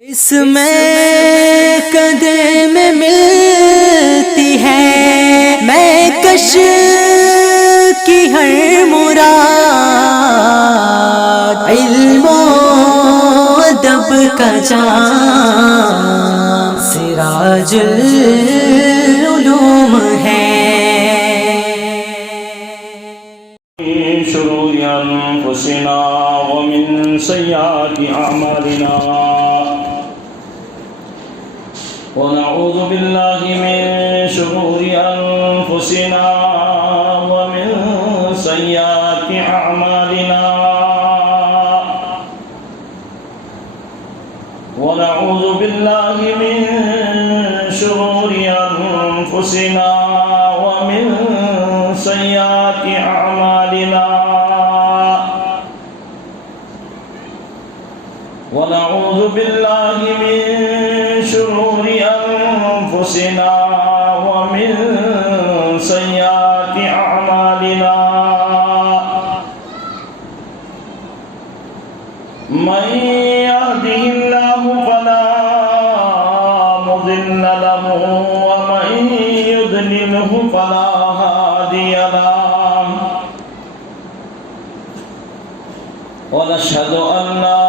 اس میں کدے میں ملتی ہے میں کش کی ہر مراد، علم و ادب کا جام سراج العلوم ہے۔ من شرور أنفسنا ومن سيئات أعمالنا، ونعوذ بالله من شرور أنفسنا ومن سيئات أعمالنا، ونعوذ بالله من شرور أنفسنا ومن سيئات أعمالنا، ونعوذ بالله من شرور أنفسنا ومن سيئات أعمالنا، من يهده الله فلا مضل له ومن يضلله فلا هادي له، ونشهد أن لا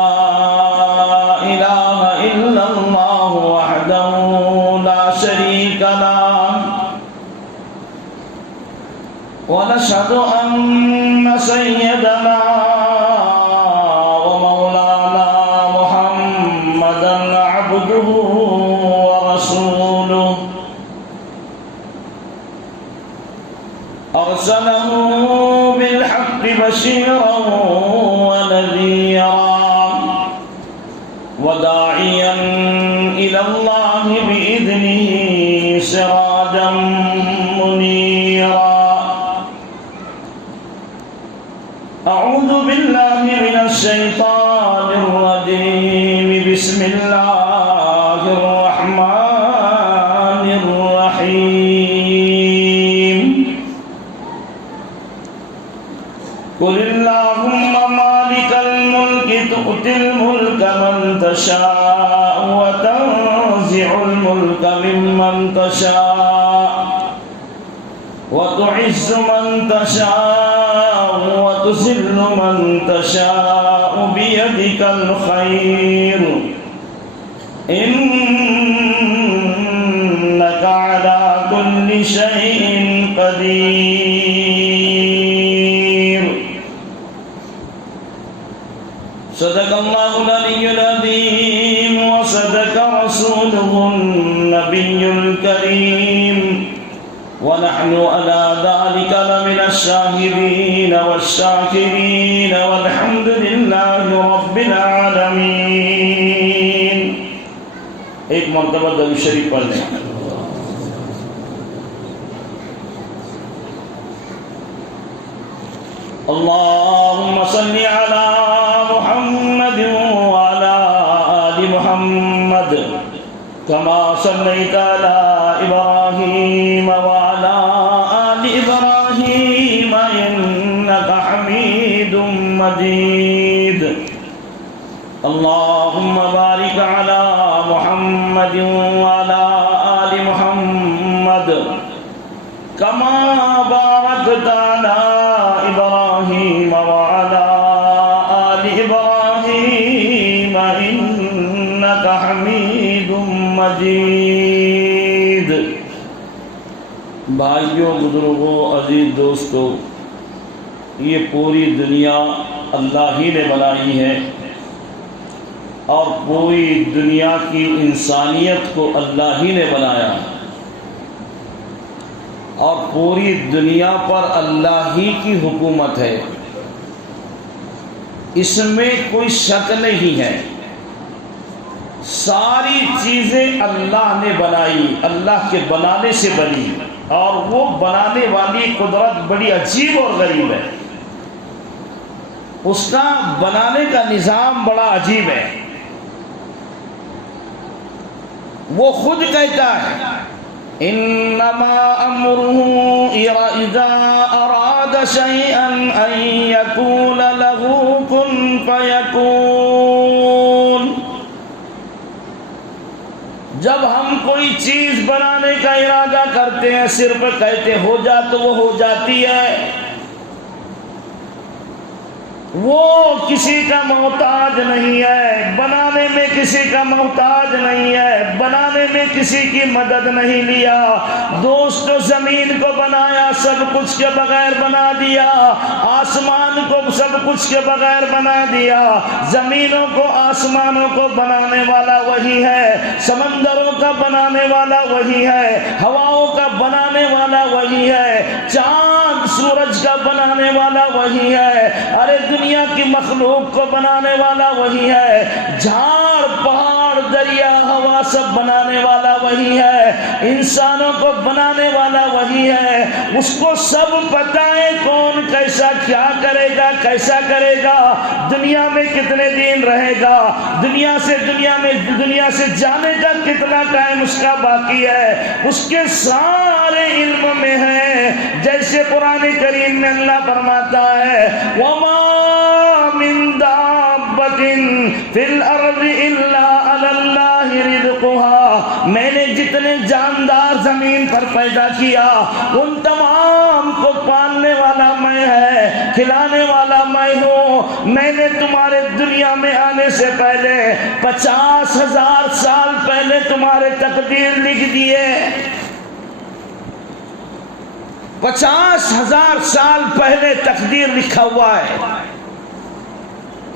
إله إلا الله وحده لا شريك له، ونشهد أن سيدنا ومولانا محمدا عبده ورسوله، أرسله بالحق بشيرا ونذيرا وداعيا إلى الله بإذنه سراجا منيرا، أعوذ بالله من الشيطان الرجيم، بسم الله الرحمن الرحيم، قل اللهم مالك الملك تؤتي الملك من تشاء وتنزع الملك ممن تشاء وتعز من تشاء وتذل من تشاء بيدك الخير إنك على كل شيء قدير۔ صدق الله العلي العظيم وصدق رسوله النبي الكريم، ونحن على ذلك لمن الشاهدين والشاكرين، والحمد لله رب العالمين۔ ایک مرتبہ درود شریف پڑھ لیں۔ اللهم صل على محمد وعلى آل محمد كما صليت على إبراهيم وعلى آل إبراهيم إنك حميد مجيد، اللهم بارك على محمد وعلى آل محمد كما باركت على إبراهيم وعلى آل إبراهيم إنك حميد مجيد۔ بھائیوں، بزرگوں، عزیز دوستو، یہ پوری دنیا اللہ ہی نے بنائی ہے، اور پوری دنیا کی انسانیت کو اللہ ہی نے بنایا، اور پوری دنیا پر اللہ ہی کی حکومت ہے، اس میں کوئی شک نہیں ہے۔ ساری چیزیں اللہ نے بنائی، اللہ کے بنانے سے بنی، اور وہ بنانے والی قدرت بڑی عجیب اور غریب ہے، اس کا بنانے کا نظام بڑا عجیب ہے۔ وہ خود کہتا ہے انما امره اذا اراد شيئا ان يقول له كن فيكون، جب ہم کوئی چیز بنانے کا ارادہ کرتے ہیں صرف کہتے ہو جا تو وہ ہو جاتی ہے، وہ کسی کا محتاج نہیں ہے، بنانے میں کسی کا محتاج نہیں ہے، بنانے میں کسی کی مدد نہیں لیا۔ دوستو زمین کو بنایا سب کچھ کے بغیر بنا دیا، آسمان کو سب کچھ کے بغیر بنا دیا، زمینوں کو آسمانوں کو بنانے والا وہی ہے، سمندروں کا بنانے والا وہی ہے، ہواؤں کا بنانے والا وہی ہے، چاند سورج کا بنانے والا وہی ہے، ارے دنیا کی مخلوق کو بنانے والا وہی ہے، جھاڑ پہاڑ دریا ہوا سب بنانے والا وہی ہے، انسانوں کو بنانے والا وہی ہے۔ اس کو سب پتہ ہے کون کیسا کیا کرے گا، کیسا کرے گا، دنیا میں کتنے دن رہے گا، دنیا سے جانے کا کتنا ٹائم اس کا باقی ہے، اس کے سارے علم میں ہے۔ جیسے قرآن کریم میں اللہ فرماتا ہے وَمَا مِن دَابَّةٍ فِي الْأَرْضِ إِلَّا عَلَى اللَّهِ رِزْقُهَا، میں نے جتنے جاندار زمین پر پیدا کیا ان تمام کو پالنے والا میں ہے، کھلانے والا میں ہوں۔ میں نے تمہارے دنیا میں آنے سے پہلے 50,000 سال پہلے تمہارے تقدیر لکھ دیے، 50,000 سال پہلے تقدیر لکھا ہوا ہے۔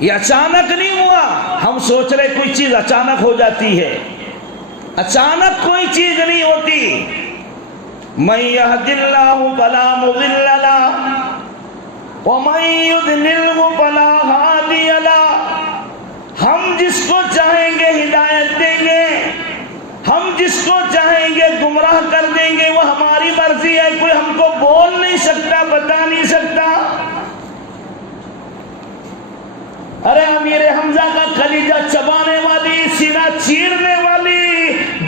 یہ اچانک نہیں ہوا، ہم سوچ رہے کوئی چیز اچانک ہو جاتی ہے، اچانک کوئی چیز نہیں ہوتی۔ من يهد الله فلا مضل له ومن يضلل فلا هادي له، ہم جس کو چاہیں گے ہدایت دیں گے، ہم جس کو چاہیں گے گمراہ کر دیں گے، وہ ہماری مرضی ہے، کوئی ہم کو بول نہیں سکتا، بتا نہیں سکتا۔ ارے امیر حمزہ کا کلیجہ چبانے والی، سینہ چیرنے والی،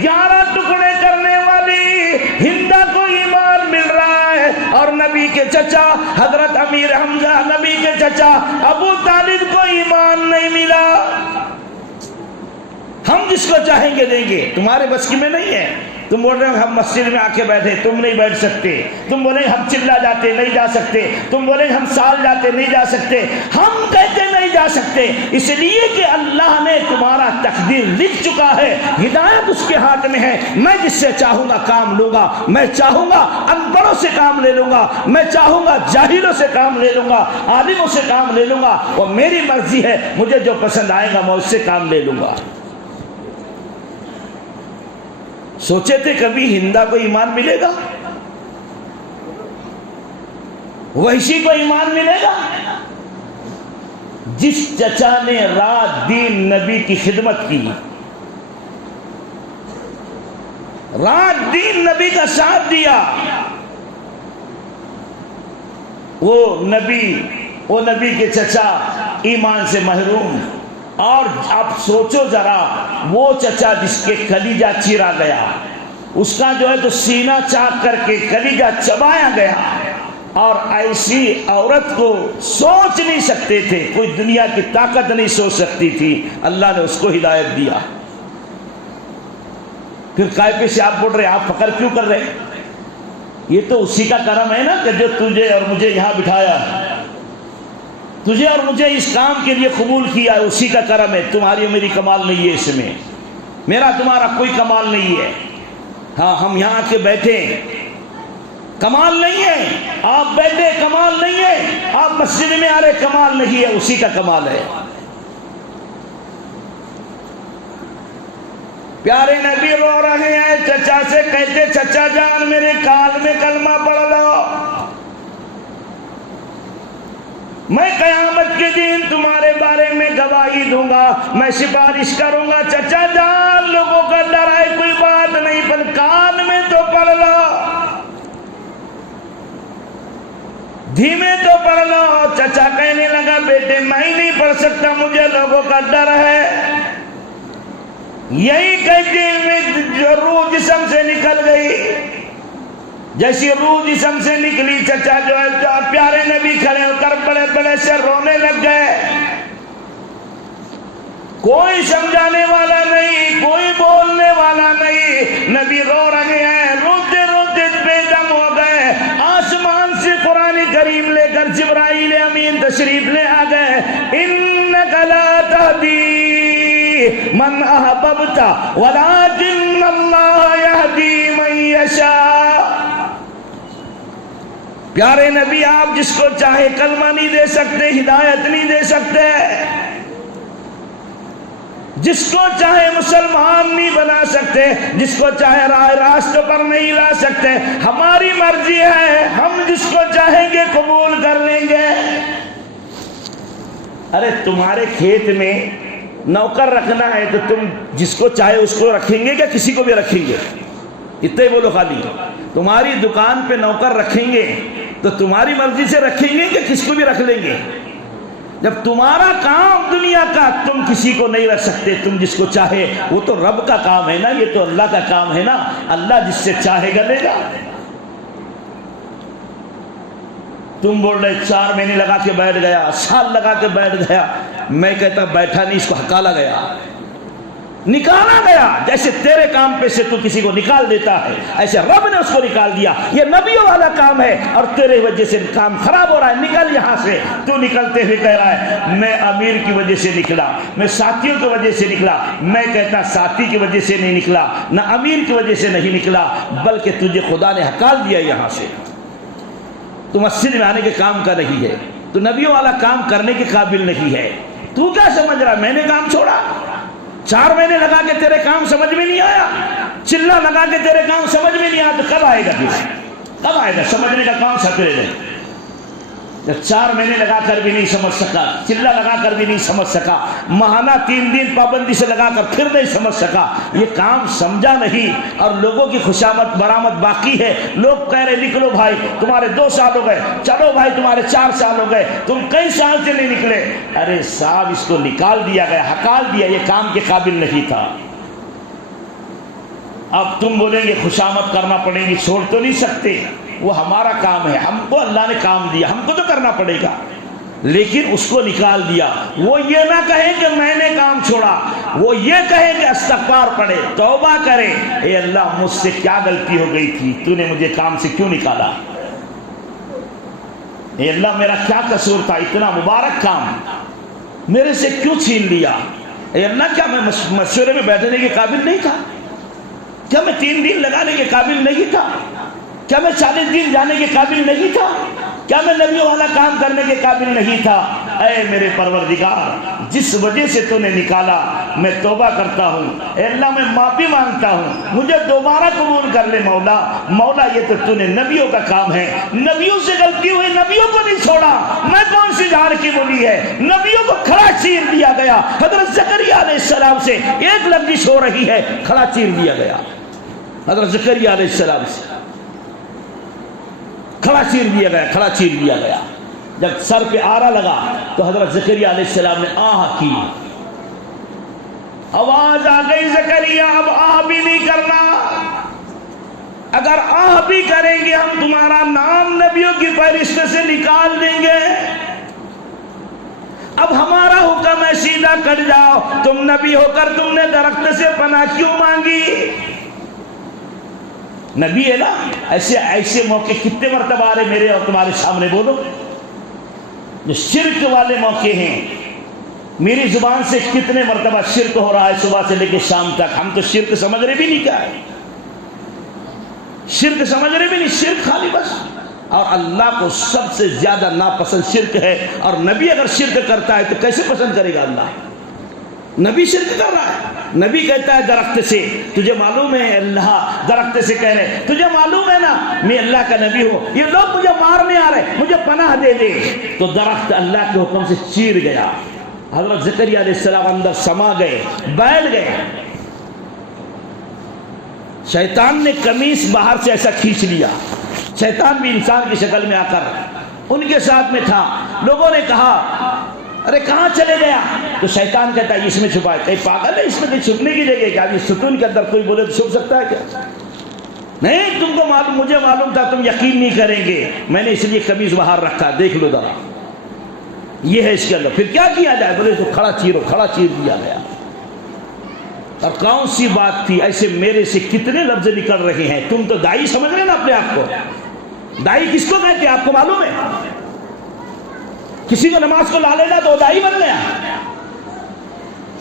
11 ٹکڑے کرنے والی ہندا کو ایمان مل رہا ہے، اور نبی کے چچا حضرت امیر حمزہ، نبی کے چچا ابو طالب کو ایمان نہیں ملا۔ ہم جس کو چاہیں گے دیں گے، تمہارے بس کی میں نہیں ہے۔ تم بول رہے ہو ہم مسجد میں آ کے بیٹھے، تم نہیں بیٹھ سکتے، تم بولیں ہم چلا جاتے نہیں جا سکتے، تم بولیں ہم سال جاتے نہیں جا سکتے، ہم کہتے نہیں جا سکتے اس لیے کہ اللہ نے تمہارا تقدیر لکھ چکا ہے، ہدایت اس کے ہاتھ میں ہے۔ میں جس سے چاہوں گا کام لوں گا، میں چاہوں گا ان پڑھوں سے کام لے لوں گا، میں چاہوں گا جاہلوں سے کام لے لوں گا، عالموں سے کام لے لوں گا، وہ میری مرضی ہے، مجھے جو پسند آئے گا میں اس سے کام لے لوں گا۔ سوچے تھے کبھی ہندا کو ایمان ملے گا، وحشی کو ایمان ملے گا؟ جس چچا نے رات دن نبی کی خدمت کی، رات دن نبی کا ساتھ دیا، وہ نبی کے چچا ایمان سے محروم۔ اور آپ سوچو ذرا، وہ چچا جس کے کلیجہ چیرا گیا، اس کا جو ہے تو سینہ چاک کر کے کلیجہ چبایا گیا، اور ایسی عورت کو سوچ نہیں سکتے تھے، کوئی دنیا کی طاقت نہیں سوچ سکتی تھی، اللہ نے اس کو ہدایت دیا۔ پھر قائپے سے آپ بول رہے آپ فخر کیوں کر رہے؟ یہ تو اسی کا کرم ہے نا کہ جو تجھے اور مجھے یہاں بٹھایا، تجھے اور مجھے اس کام کے لیے قبول کیا ہے، اسی کا کرم ہے، تمہاری اور میری کمال نہیں ہے، اس میں میرا تمہارا کوئی کمال نہیں ہے۔ ہاں ہم یہاں آ کے بیٹھے کمال نہیں ہے، آپ بیٹھے کمال نہیں ہے، آپ مسجد میں آ رہے کمال نہیں ہے، اسی کا کمال ہے۔ پیارے نبی رو رہے ہیں، چچا سے کہتے چچا جان میرے کال میں کلمہ پڑھ لو، میں قیامت کے دن تمہارے بارے میں گواہی دوں گا، میں سفارش کروں گا۔ چچا جان لوگوں کا ڈر ہے، کوئی بات نہیں، پر کان میں تو پڑھ لو، دھیمے تو پڑھ لو۔ چچا کہنے لگا بیٹے میں ہی نہیں پڑھ سکتا، مجھے لوگوں کا ڈر ہے۔ یہی کہتے ہوئے روح جسم سے نکل گئی، جیسی روح جسم سے نکلی، چچا جو ہے پیارے نبی کھڑے ہو کر بڑے بڑے سے رونے لگ گئے، کوئی سمجھانے والا نہیں، کوئی بولنے والا من احببت ولکن اللہ یہدی من یشاء۔ پیارے نبی آپ جس کو چاہے کلمہ نہیں دے سکتے، ہدایت نہیں دے سکتے، جس کو چاہے مسلمان نہیں بنا سکتے، جس کو چاہے راہ راست پر نہیں لا سکتے۔ ہماری مرضی ہے، ہم جس کو چاہیں گے قبول کر لیں گے۔ ارے تمہارے کھیت میں نوکر رکھنا ہے تو تم جس کو چاہے اس کو رکھیں گے کہ کسی کو بھی رکھیں گے؟ اتنے بولو خالی۔ تمہاری دکان پہ نوکر رکھیں گے تو تمہاری مرضی سے رکھیں گے کہ کس کو بھی رکھ لیں گے؟ جب تمہارا کام دنیا کا، تم کسی کو نہیں رکھ سکتے، تم جس کو چاہے، وہ تو رب کا کام ہے نا، یہ تو اللہ کا کام ہے نا، اللہ جس سے چاہے گا دے گا۔ تم بول رہے 4 مہینے لگا کے بیٹھ گیا، سال لگا کے بیٹھ گیا، میں کہتا بیٹھا نہیں، اس کو ہکالا گیا، نکالا گیا۔ جیسے تیرے کام پہ سے تو کسی کو نکال دیتا ہے، ایسے رب نے اس کو نکال دیا۔ یہ نبیوں والا کام ہے، اور تیرے وجہ سے کام خراب ہو رہا ہے، نکل یہاں سے۔ تو نکلتے ہوئے کہہ رہا ہے میں امیر کی وجہ سے نکلا، میں ساتھیوں کی وجہ سے نکلا۔ میں کہتا ساتھی کی وجہ سے نہیں نکلا، نہ امیر کی وجہ سے نہیں نکلا، بلکہ تجھے خدا نے ہکال دیا یہاں سے۔ تو مسجد میں آنے کے کام کا نہیں ہے، تو نبیوں والا کام کرنے کے قابل نہیں ہے۔ تو کیا سمجھ رہا میں نے کام چھوڑا؟ 4 مہینے لگا کے تیرے کام سمجھ میں نہیں آیا، چلا لگا کے تیرے کام سمجھ میں نہیں آیا، تو کب آئے گا؟ پھر کب آئے گا؟ سمجھنے کا کام سپرے دے۔ جب 4 مہینے لگا کر بھی نہیں سمجھ سکا، چلا لگا کر بھی نہیں سمجھ سکا، ماہانہ 3 دن پابندی سے لگا کر پھر نہیں سمجھ سکا، یہ کام سمجھا نہیں، اور لوگوں کی خوشامد برآمد باقی ہے۔ لوگ کہہ رہے نکلو بھائی تمہارے 2 سال ہو گئے، چلو بھائی تمہارے 4 سال ہو گئے، تم کئی سال سے نہیں نکلے۔ ارے صاحب اس کو نکال دیا گیا، ہکال دیا، یہ کام کے قابل نہیں تھا۔ اب تم بولیں گے خوشامد کرنا پڑے گی، چھوڑ تو نہیں سکتے، وہ ہمارا کام ہے، ہم کو اللہ نے کام دیا، ہم کو تو کرنا پڑے گا، لیکن اس کو نکال دیا۔ وہ یہ نہ کہے کہ میں نے کام چھوڑا، وہ یہ کہے کہ استغفار پڑھے، توبہ کرے، اے اللہ مجھ سے کیا غلطی ہو گئی تھی، تو نے مجھے کام سے کیوں نکالا؟ اے اللہ میرا کیا قصور تھا، اتنا مبارک کام میرے سے کیوں چھین لیا؟ اے اللہ کیا میں مشورے میں بیٹھنے کے قابل نہیں تھا؟ کیا میں 3 دن لگانے کے قابل نہیں تھا؟ کیا میں 40 دن جانے کے قابل نہیں تھا؟ کیا میں نبیوں والا کام کرنے کے قابل نہیں تھا؟ اے میرے پروردگار، جس وجہ سے تو نے نکالا میں توبہ کرتا ہوں، اے اللہ میں معافی مانگتا ہوں، مجھے دوبارہ قبول کر لے مولا۔ مولا یہ تو نے نبیوں کا کام ہے، نبیوں سے غلطی ہوئی، نبیوں کو نہیں چھوڑا، میں کون سی جھاڑ کی بولی ہے؟ نبیوں کو کھڑا چیر دیا گیا۔ حضرت زکریا علیہ السلام سے ایک لفظ ہو رہی ہے، کھڑا چیر دیا گیا۔ حضرت زکریا علیہ السلام سے کھڑا چیر دیا گیا، کھڑا چیر دیا گیا۔ جب سر پہ آرا لگا تو حضرت زکریا علیہ السلام نے آہ کی، آواز آ گئی زکریا اب آہ بھی نہیں کرنا، اگر آہ بھی کریں گے ہم تمہارا نام نبیوں کی فہرست سے نکال دیں گے، اب ہمارا حکم ہے سیدھا کٹ جاؤ، تم نبی ہو کر تم نے درخت سے پناہ کیوں مانگی؟ نبی ہے نا، ایسے موقع کتنے مرتبہ آ رہے میرے اور تمہارے سامنے، بولو۔ جو شرک والے موقع ہیں، میری زبان سے کتنے مرتبہ شرک ہو رہا ہے صبح سے لے کے شام تک، ہم تو شرک سمجھ رہے بھی نہیں کیا ہے، شرک سمجھ رہے بھی نہیں، شرک خالی بس۔ اور اللہ کو سب سے زیادہ ناپسند شرک ہے، اور نبی اگر شرک کرتا ہے تو کیسے پسند کرے گا اللہ؟ نبی شرک کر رہا ہے، نبی کہتا ہے درخت سے، تجھے معلوم ہے اللہ درخت سے کہہ رہے تجھے معلوم ہے نا میں اللہ کا نبی ہوں، یہ لوگ مجھے مارنے آ رہے، مجھے پناہ دے دے، تو درخت اللہ کے حکم سے چیر گیا۔ حضرت زکریا علیہ السلام اندر سما گئے، بیٹھ گئے۔ شیطان نے قمیص باہر سے ایسا کھینچ لیا، شیطان بھی انسان کی شکل میں آ کر ان کے ساتھ میں تھا۔ لوگوں نے کہا ارے کہاں چلے گیا؟ تو شیطان کہتا ہے اس میں چھپا ہے۔ کہیں پاگل ہے، اس میں کہیں چھپنے کی جگہ کیا؟ ستون کے اندر کوئی بولے تو چھپ سکتا ہے کیا؟ نہیں، تم کو معلوم، مجھے معلوم تھا تم یقین نہیں کریں گے، میں نے اس لیے قمیص باہر رکھا، دیکھ لو ذرا یہ ہے اس کے اندر۔ پھر کیا کیا جائے؟ بولے تو کھڑا چیرو، کھڑا چیر دیا گیا۔ اور کون سی بات تھی؟ ایسے میرے سے کتنے لفظ نکل رہے ہیں، تم تو دائی سمجھ رہے نا اپنے آپ کو۔ دائی کس کو کہتے ہیں آپ کو معلوم ہے؟ کسی کو نماز کو لا لینا تو دائی بن گیا،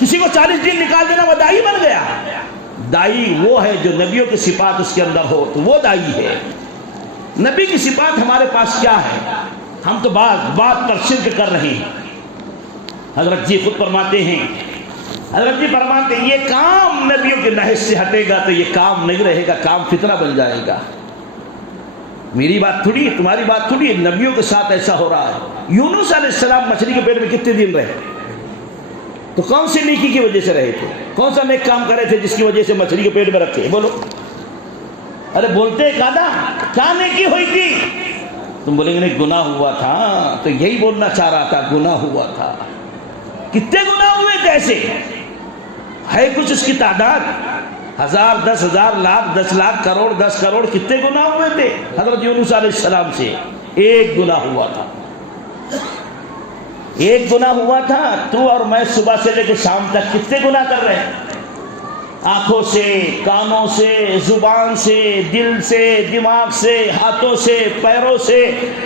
کسی کو 40 دن نکال دینا وہ دائی بن گیا؟ دائی وہ ہے جو نبیوں کی صفات اس کے اندر ہو، تو وہ دائی ہے۔ نبی کی صفات ہمارے پاس کیا ہے؟ ہم تو بات پر شرک کر رہے ہیں۔ حضرت جی خود فرماتے ہیں، یہ کام نبیوں کے نہج سے ہٹے گا تو یہ کام نہیں رہے گا، کام فتنہ بن جائے گا۔ میری بات تھوڑی ہے، تمہاری بات تھوڑی ہے، نبیوں کے ساتھ ایسا ہو رہا ہے۔ یونس علیہ السلام مچھلی کے پیٹ میں کتنے دن رہے؟ تو کون سی نیکی کی وجہ سے رہے تھے؟ کون سا نیک کام کرے تھے جس کی وجہ سے مچھلی کے پیٹ میں رکھے؟ بولو، ارے بولتے کیا نیکی ہوئی تھی؟ تم بولیں گے نہیں گناہ ہوا تھا، تو یہی بولنا چاہ رہا تھا، گناہ ہوا تھا۔ کتنے گناہ ہوئے تھے ایسے؟ ہے کچھ اس کی تعداد؟ 1000 10,000 لاکھ 10 لاکھ کروڑ 10 کروڑ کتنے گناہ ہوئے تھے؟ حضرت یونس علیہ السلام سے ایک گناہ ہوا تھا، ایک گناہ ہوا تھا۔ تو اور میں صبح سے لے کے شام تک کتنے گناہ کر رہے ہیں؟ آنکھوں سے، کانوں سے، زبان سے، دل سے، دماغ سے، ہاتھوں سے، پیروں سے،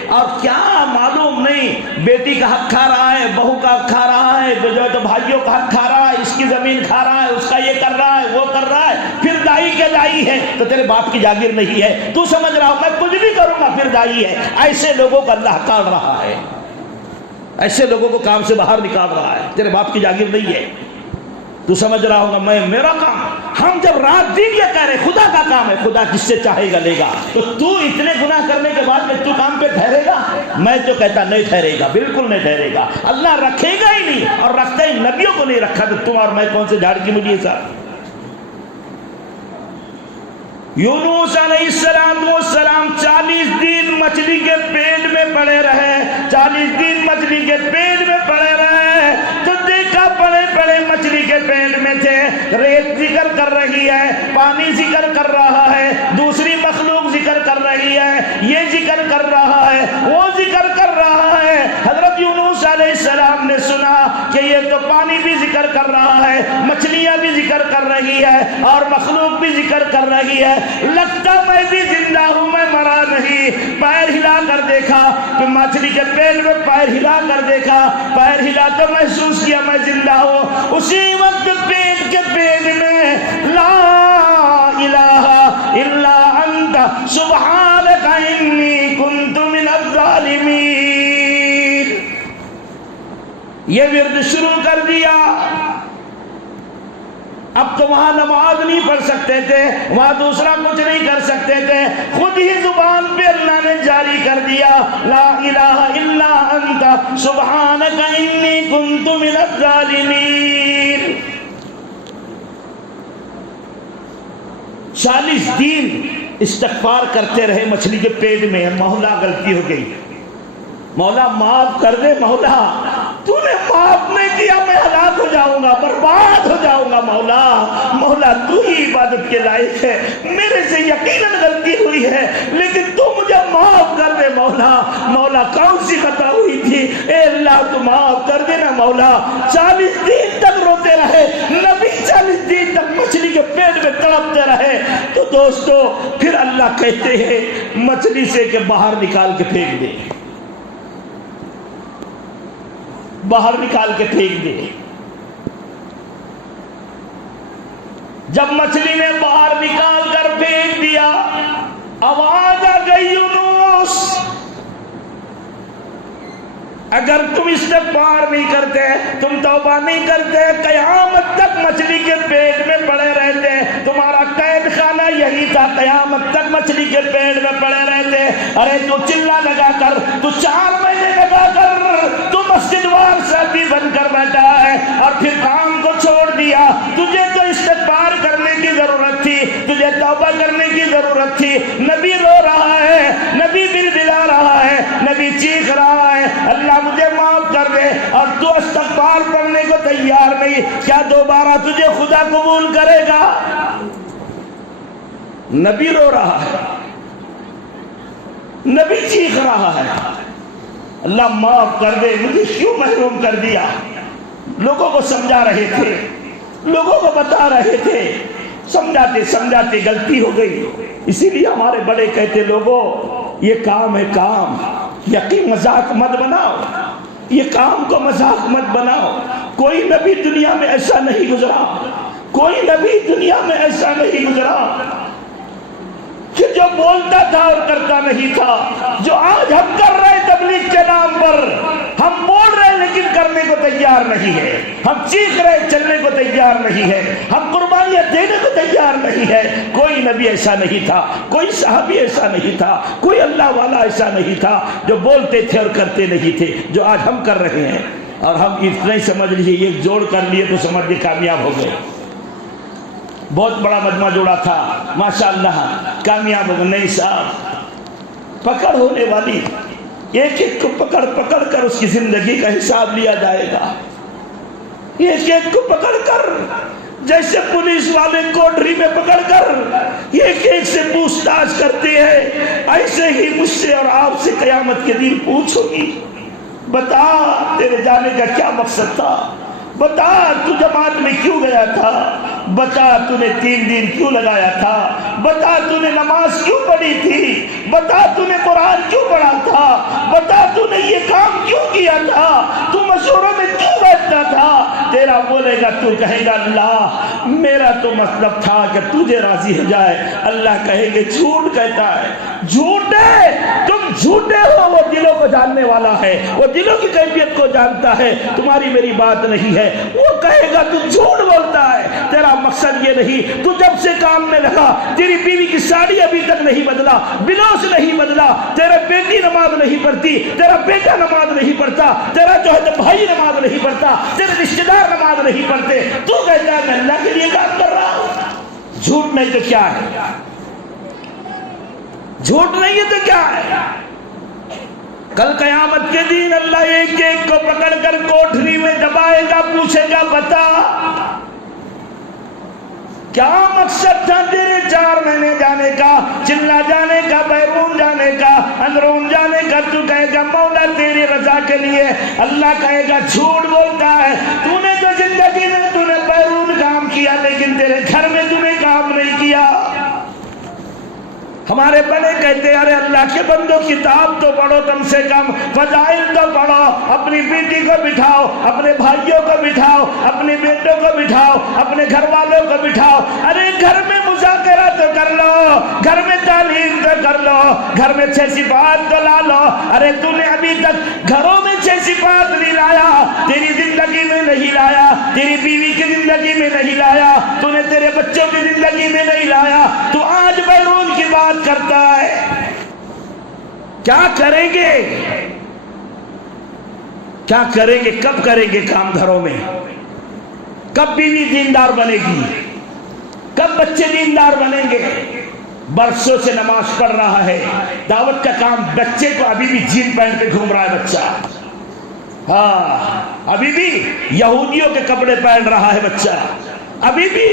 اور کیا معلوم نہیں، بیٹی کا حق کھا رہا ہے، بہو کا حق کھا رہا ہے، جو ہے تو بھائیوں کا حق کھا رہا ہے، اس کی زمین کھا رہا ہے، اس کا یہ کر رہا ہے، وہ کر رہا ہے۔ پھر دائی کے دائی ہے تو تیرے باپ کی جاگیر نہیں ہے، تو سمجھ رہا ہوں میں کچھ بھی کروں گا پھر دائی ہے۔ ایسے لوگوں کو اللہ کاٹ رہا ہے، ایسے لوگوں کو کام سے باہر نکال رہا ہے، تیرے باپ کی جاگیر نہیں ہے، تو سمجھ رہا ہوگا میں میرا کام۔ ہم جب رات دن یہ کہہ رہے خدا کا کام ہے، خدا کس سے چاہے گا لے گا، تو اتنے گناہ کرنے کے بعد میں تو کام پہ ٹھہرے گا؟ میں تو کہتا نہیں ٹھہرے گا، بالکل نہیں ٹھہرے گا۔ اللہ رکھے گا ہی نہیں، اور رکھتا ہی نبیوں کو نہیں رکھا، تو تم اور میں کون سے جھاڑ کی مجھے صاحب؟ یونس علیہ السلام 40 دن مچھلی کے پیٹ میں پڑے رہے، 40 دن مچھلی کے پیٹ میں پڑے رہے، تو دیکھا پڑے مچھلی کے پیٹ میں تھے، ریت ذکر کر رہی ہے، پانی ذکر کر رہا ہے، دوسری مخلوق ذکر کر رہی ہے، یہ ذکر کر رہا ہے، وہ ذکر کر رہا ہے۔ حضرت یونس علیہ السلام نے سنا کہ یہ تو پانی بھی ذکر کر رہا ہے، مچھلیاں بھی ذکر کر رہی ہے، اور مخلوق بھی ذکر کر رہی ہے، لگتا میں بھی زندہ ہوں، میں مرا نہیں۔ پیر ہلا کر دیکھا کہ مچھلی کے پیٹ میں پیر ہلا کر دیکھا، پیر ہلا کر محسوس کیا میں زندہ ہوں۔ اسی وقت پیٹ کے پیٹ میں لا الہ الا انت سبحانک انی کنت من الظالمین، یہ ورد شروع کر دیا۔ اب تو وہاں نماز نہیں پڑھ سکتے تھے، وہاں دوسرا کچھ نہیں کر سکتے تھے، خود ہی زبان پہ اللہ نے جاری کر دیا لا الہ الا انت سبحانک انی کنت من الظالمین۔ 40 دن استغفار کرتے رہے مچھلی کے پیٹ میں۔ مولا غلطی ہو گئی، مولا معاف کر دے، مولا تو نے معاف نہیں کیا، میں ہلاک ہو جاؤں گا، برباد ہو جاؤں گا، مولا تو ہی عبادت کے لائق ہے، میرے سے یقیناً غلطی ہوئی ہے، لیکن تو مجھے معاف کر دے مولا کون سی خطا ہوئی تھی، اے اللہ تو معاف کر دینا مولا۔ 40 دن تک روتے رہے نبی، 40 دن تک مچھلی کے پیٹ میں تڑپتے رہے۔ تو دوستو پھر اللہ کہتے ہیں مچھلی سے کہ باہر نکال کے پھینک دے، باہر نکال کے پھینک دے۔ جب مچھلی نے باہر نکال کر پھینک دیا، آواز آ گئی یونس اگر تم استغفار نہیں کرتے، تم توبہ نہیں کرتے، قیامت تک مچھلی کے پیٹ میں پڑے رہتے، تمہارا قید خانہ یہی تھا، قیامت تک مچھلی کے پیٹ میں پڑے رہتے۔ ارے تو چلا لگا کر، تو 4 مہینے لگا کر تو مسجد وار ساتھی بن کر بیٹھا ہے، اور پھر کام کو چھوڑ دیا۔ تجھے تو استغفار کرنے کی ضرورت تھی، تجھے توبہ کرنے کی ضرورت تھی۔ نبی رو رہا ہے، نبی بلبلا رہا ہے، نبی چیخ رہا ہے اللہ مجھے معاف کر دے، اور تو استغفار پڑھنے کو تیار نہیں، کیا دوبارہ تجھے خدا قبول کرے گا؟ نبی رو رہا ہے، نبی چیخ رہا ہے اللہ معاف کر دے، مجھے کیوں محروم کر دیا۔ لوگوں کو سمجھا رہے تھے، لوگوں کو بتا رہے تھے، سمجھاتے سمجھاتے غلطی ہو گئی۔ اسی لیے ہمارے بڑے کہتے لوگوں یہ کام ہے کام، یقین مذاق مت بناؤ، یہ کام کو مذاق مت بناؤ۔ کوئی نبی دنیا میں ایسا نہیں گزرا، کوئی نبی دنیا میں ایسا نہیں گزرا کہ جو بولتا تھا اور کرتا نہیں تھا۔ جو آج ہم کر رہے تبلیغ کے نام پر، ہم بول رہے لیکن کرنے کو تیار نہیں ہے، ہم چیخ رہے چلنے کو تیار نہیں ہے، ہم قربانیاں دینے کو تیار نہیں ہے۔ کوئی نبی ایسا نہیں تھا، کوئی صحابی ایسا نہیں تھا، کوئی اللہ والا ایسا نہیں تھا جو بولتے تھے اور کرتے نہیں تھے جو آج ہم کر رہے ہیں۔ اور ہم اتنا ہی سمجھ لیجیے، یہ جوڑ کر لیے تو سمجھ لیے کامیاب ہو گئے۔ بہت بڑا مجمع جوڑا تھا، ماشاءاللہ کامیاب ہو گئے۔ نہیں صاحب، پکڑ ہونے والی، ایک ایک کو پکڑ پکڑ کر اس کی زندگی کا حساب لیا جائے گا۔ ایک ایک کو پکڑ کر، جیسے پولیس والے کوٹری میں پکڑ کر ایک ایک سے پوچھ تاچھ کرتے ہیں، ایسے ہی مجھ سے اور آپ سے قیامت کے دن پوچھو گی، بتا تیرے جانے کا کیا مقصد تھا، بتا تو جماعت میں کیوں گیا تھا، بتا تو نے 3 دن کیوں لگایا تھا، بتا تو نے نماز کیوں پڑھی تھی، بتا تو نے قرآن کیوں پڑھا تھا، بتا تو نے یہ کام کیوں کیا تھا، تو مشوروں میں کیوں بیٹھتا تھا۔ تیرا بولے گا، تو کہے گا اللہ میرا تو مطلب تھا کہ تجھے راضی ہو جائے۔ اللہ کہے گے جھوٹ کہتا ہے، جھوٹے تم جھوٹے ہو، وہ دلوں کو جاننے والا ہے، وہ دلوں کی کیفیت کو جانتا ہے، تمہاری میری بات نہیں ہے۔ وہ کہے گا تو جھوٹ بولتا ہے، تیرا مقصد یہ نہیں، تو جب سے کام میں لگا تیری بیوی کی ساڑی ابھی تک نہیں بدلا، بلوز نہیں بدلا، تیرے بیٹی نماز نہیں پڑھتی، تیرا بیٹا نماز نہیں پڑھتا، تیرا جو ہے بھائی نماز نہیں پڑھتا، تیرے رشتہ دار نماز نہیں پڑھتے، تو کہتا ہے میں اللہ کے لیے کام کر رہا ہوں۔ جھوٹ نہیں تو کیا ہے؟ جھوٹ نہیں ہے تو کیا ہے؟ کل قیامت کے دن اللہ ایک ایک کو پکڑ کر کوٹھری میں دبائے گا، پوچھے گا بتا کیا مقصد تھا تیرے 4 مہینے جانے کا، چلا جانے کا، بیرون جانے کا، اندرون جانے کا۔ تو کہے گا مولا تیری رضا کے لیے۔ اللہ کہے گا جھوٹ بولتا ہے، تو نے تو زندگی میں تو نے بیرون کام کیا لیکن تیرے گھر میں تو نے کام نہیں کیا۔ ہمارے بڑے کہتے ہیں ارے اللہ کے بندو کتاب تو پڑھو، کم سے کم فضائل تو پڑھو، اپنی بیٹی کو بٹھاؤ، اپنے بھائیوں کو بٹھاؤ، اپنے بیٹوں کو بٹھاؤ، اپنے گھر والوں کو بٹھاؤ۔ ارے گھر میں مذاکرہ تو کر لو، گھر میں تعلیم تو کر لو، گھر میں 6 صفات تو لا لو۔ ارے تو نے ابھی تک گھروں میں 6 صفات نہیں لایا، تیری زندگی میں نہیں لایا، تیری بیوی کی زندگی میں نہیں لایا، تو نے تیرے بچوں کی زندگی میں نہیں لایا، تو آج بیرون کی بات کرتا ہے۔ کیا کریں گے؟ کیا کریں گے؟ کب کریں گے کام گھروں میں؟ کب بیوی دیندار بنے گی؟ کب بچے دیندار بنیں گے؟ برسوں سے نماز پڑھ رہا ہے، دعوت کا کام، بچے کو ابھی بھی جین پہن کے گھوم رہا ہے بچہ، ہاں ابھی بھی یہودیوں کے کپڑے پہن رہا ہے بچہ، ابھی بھی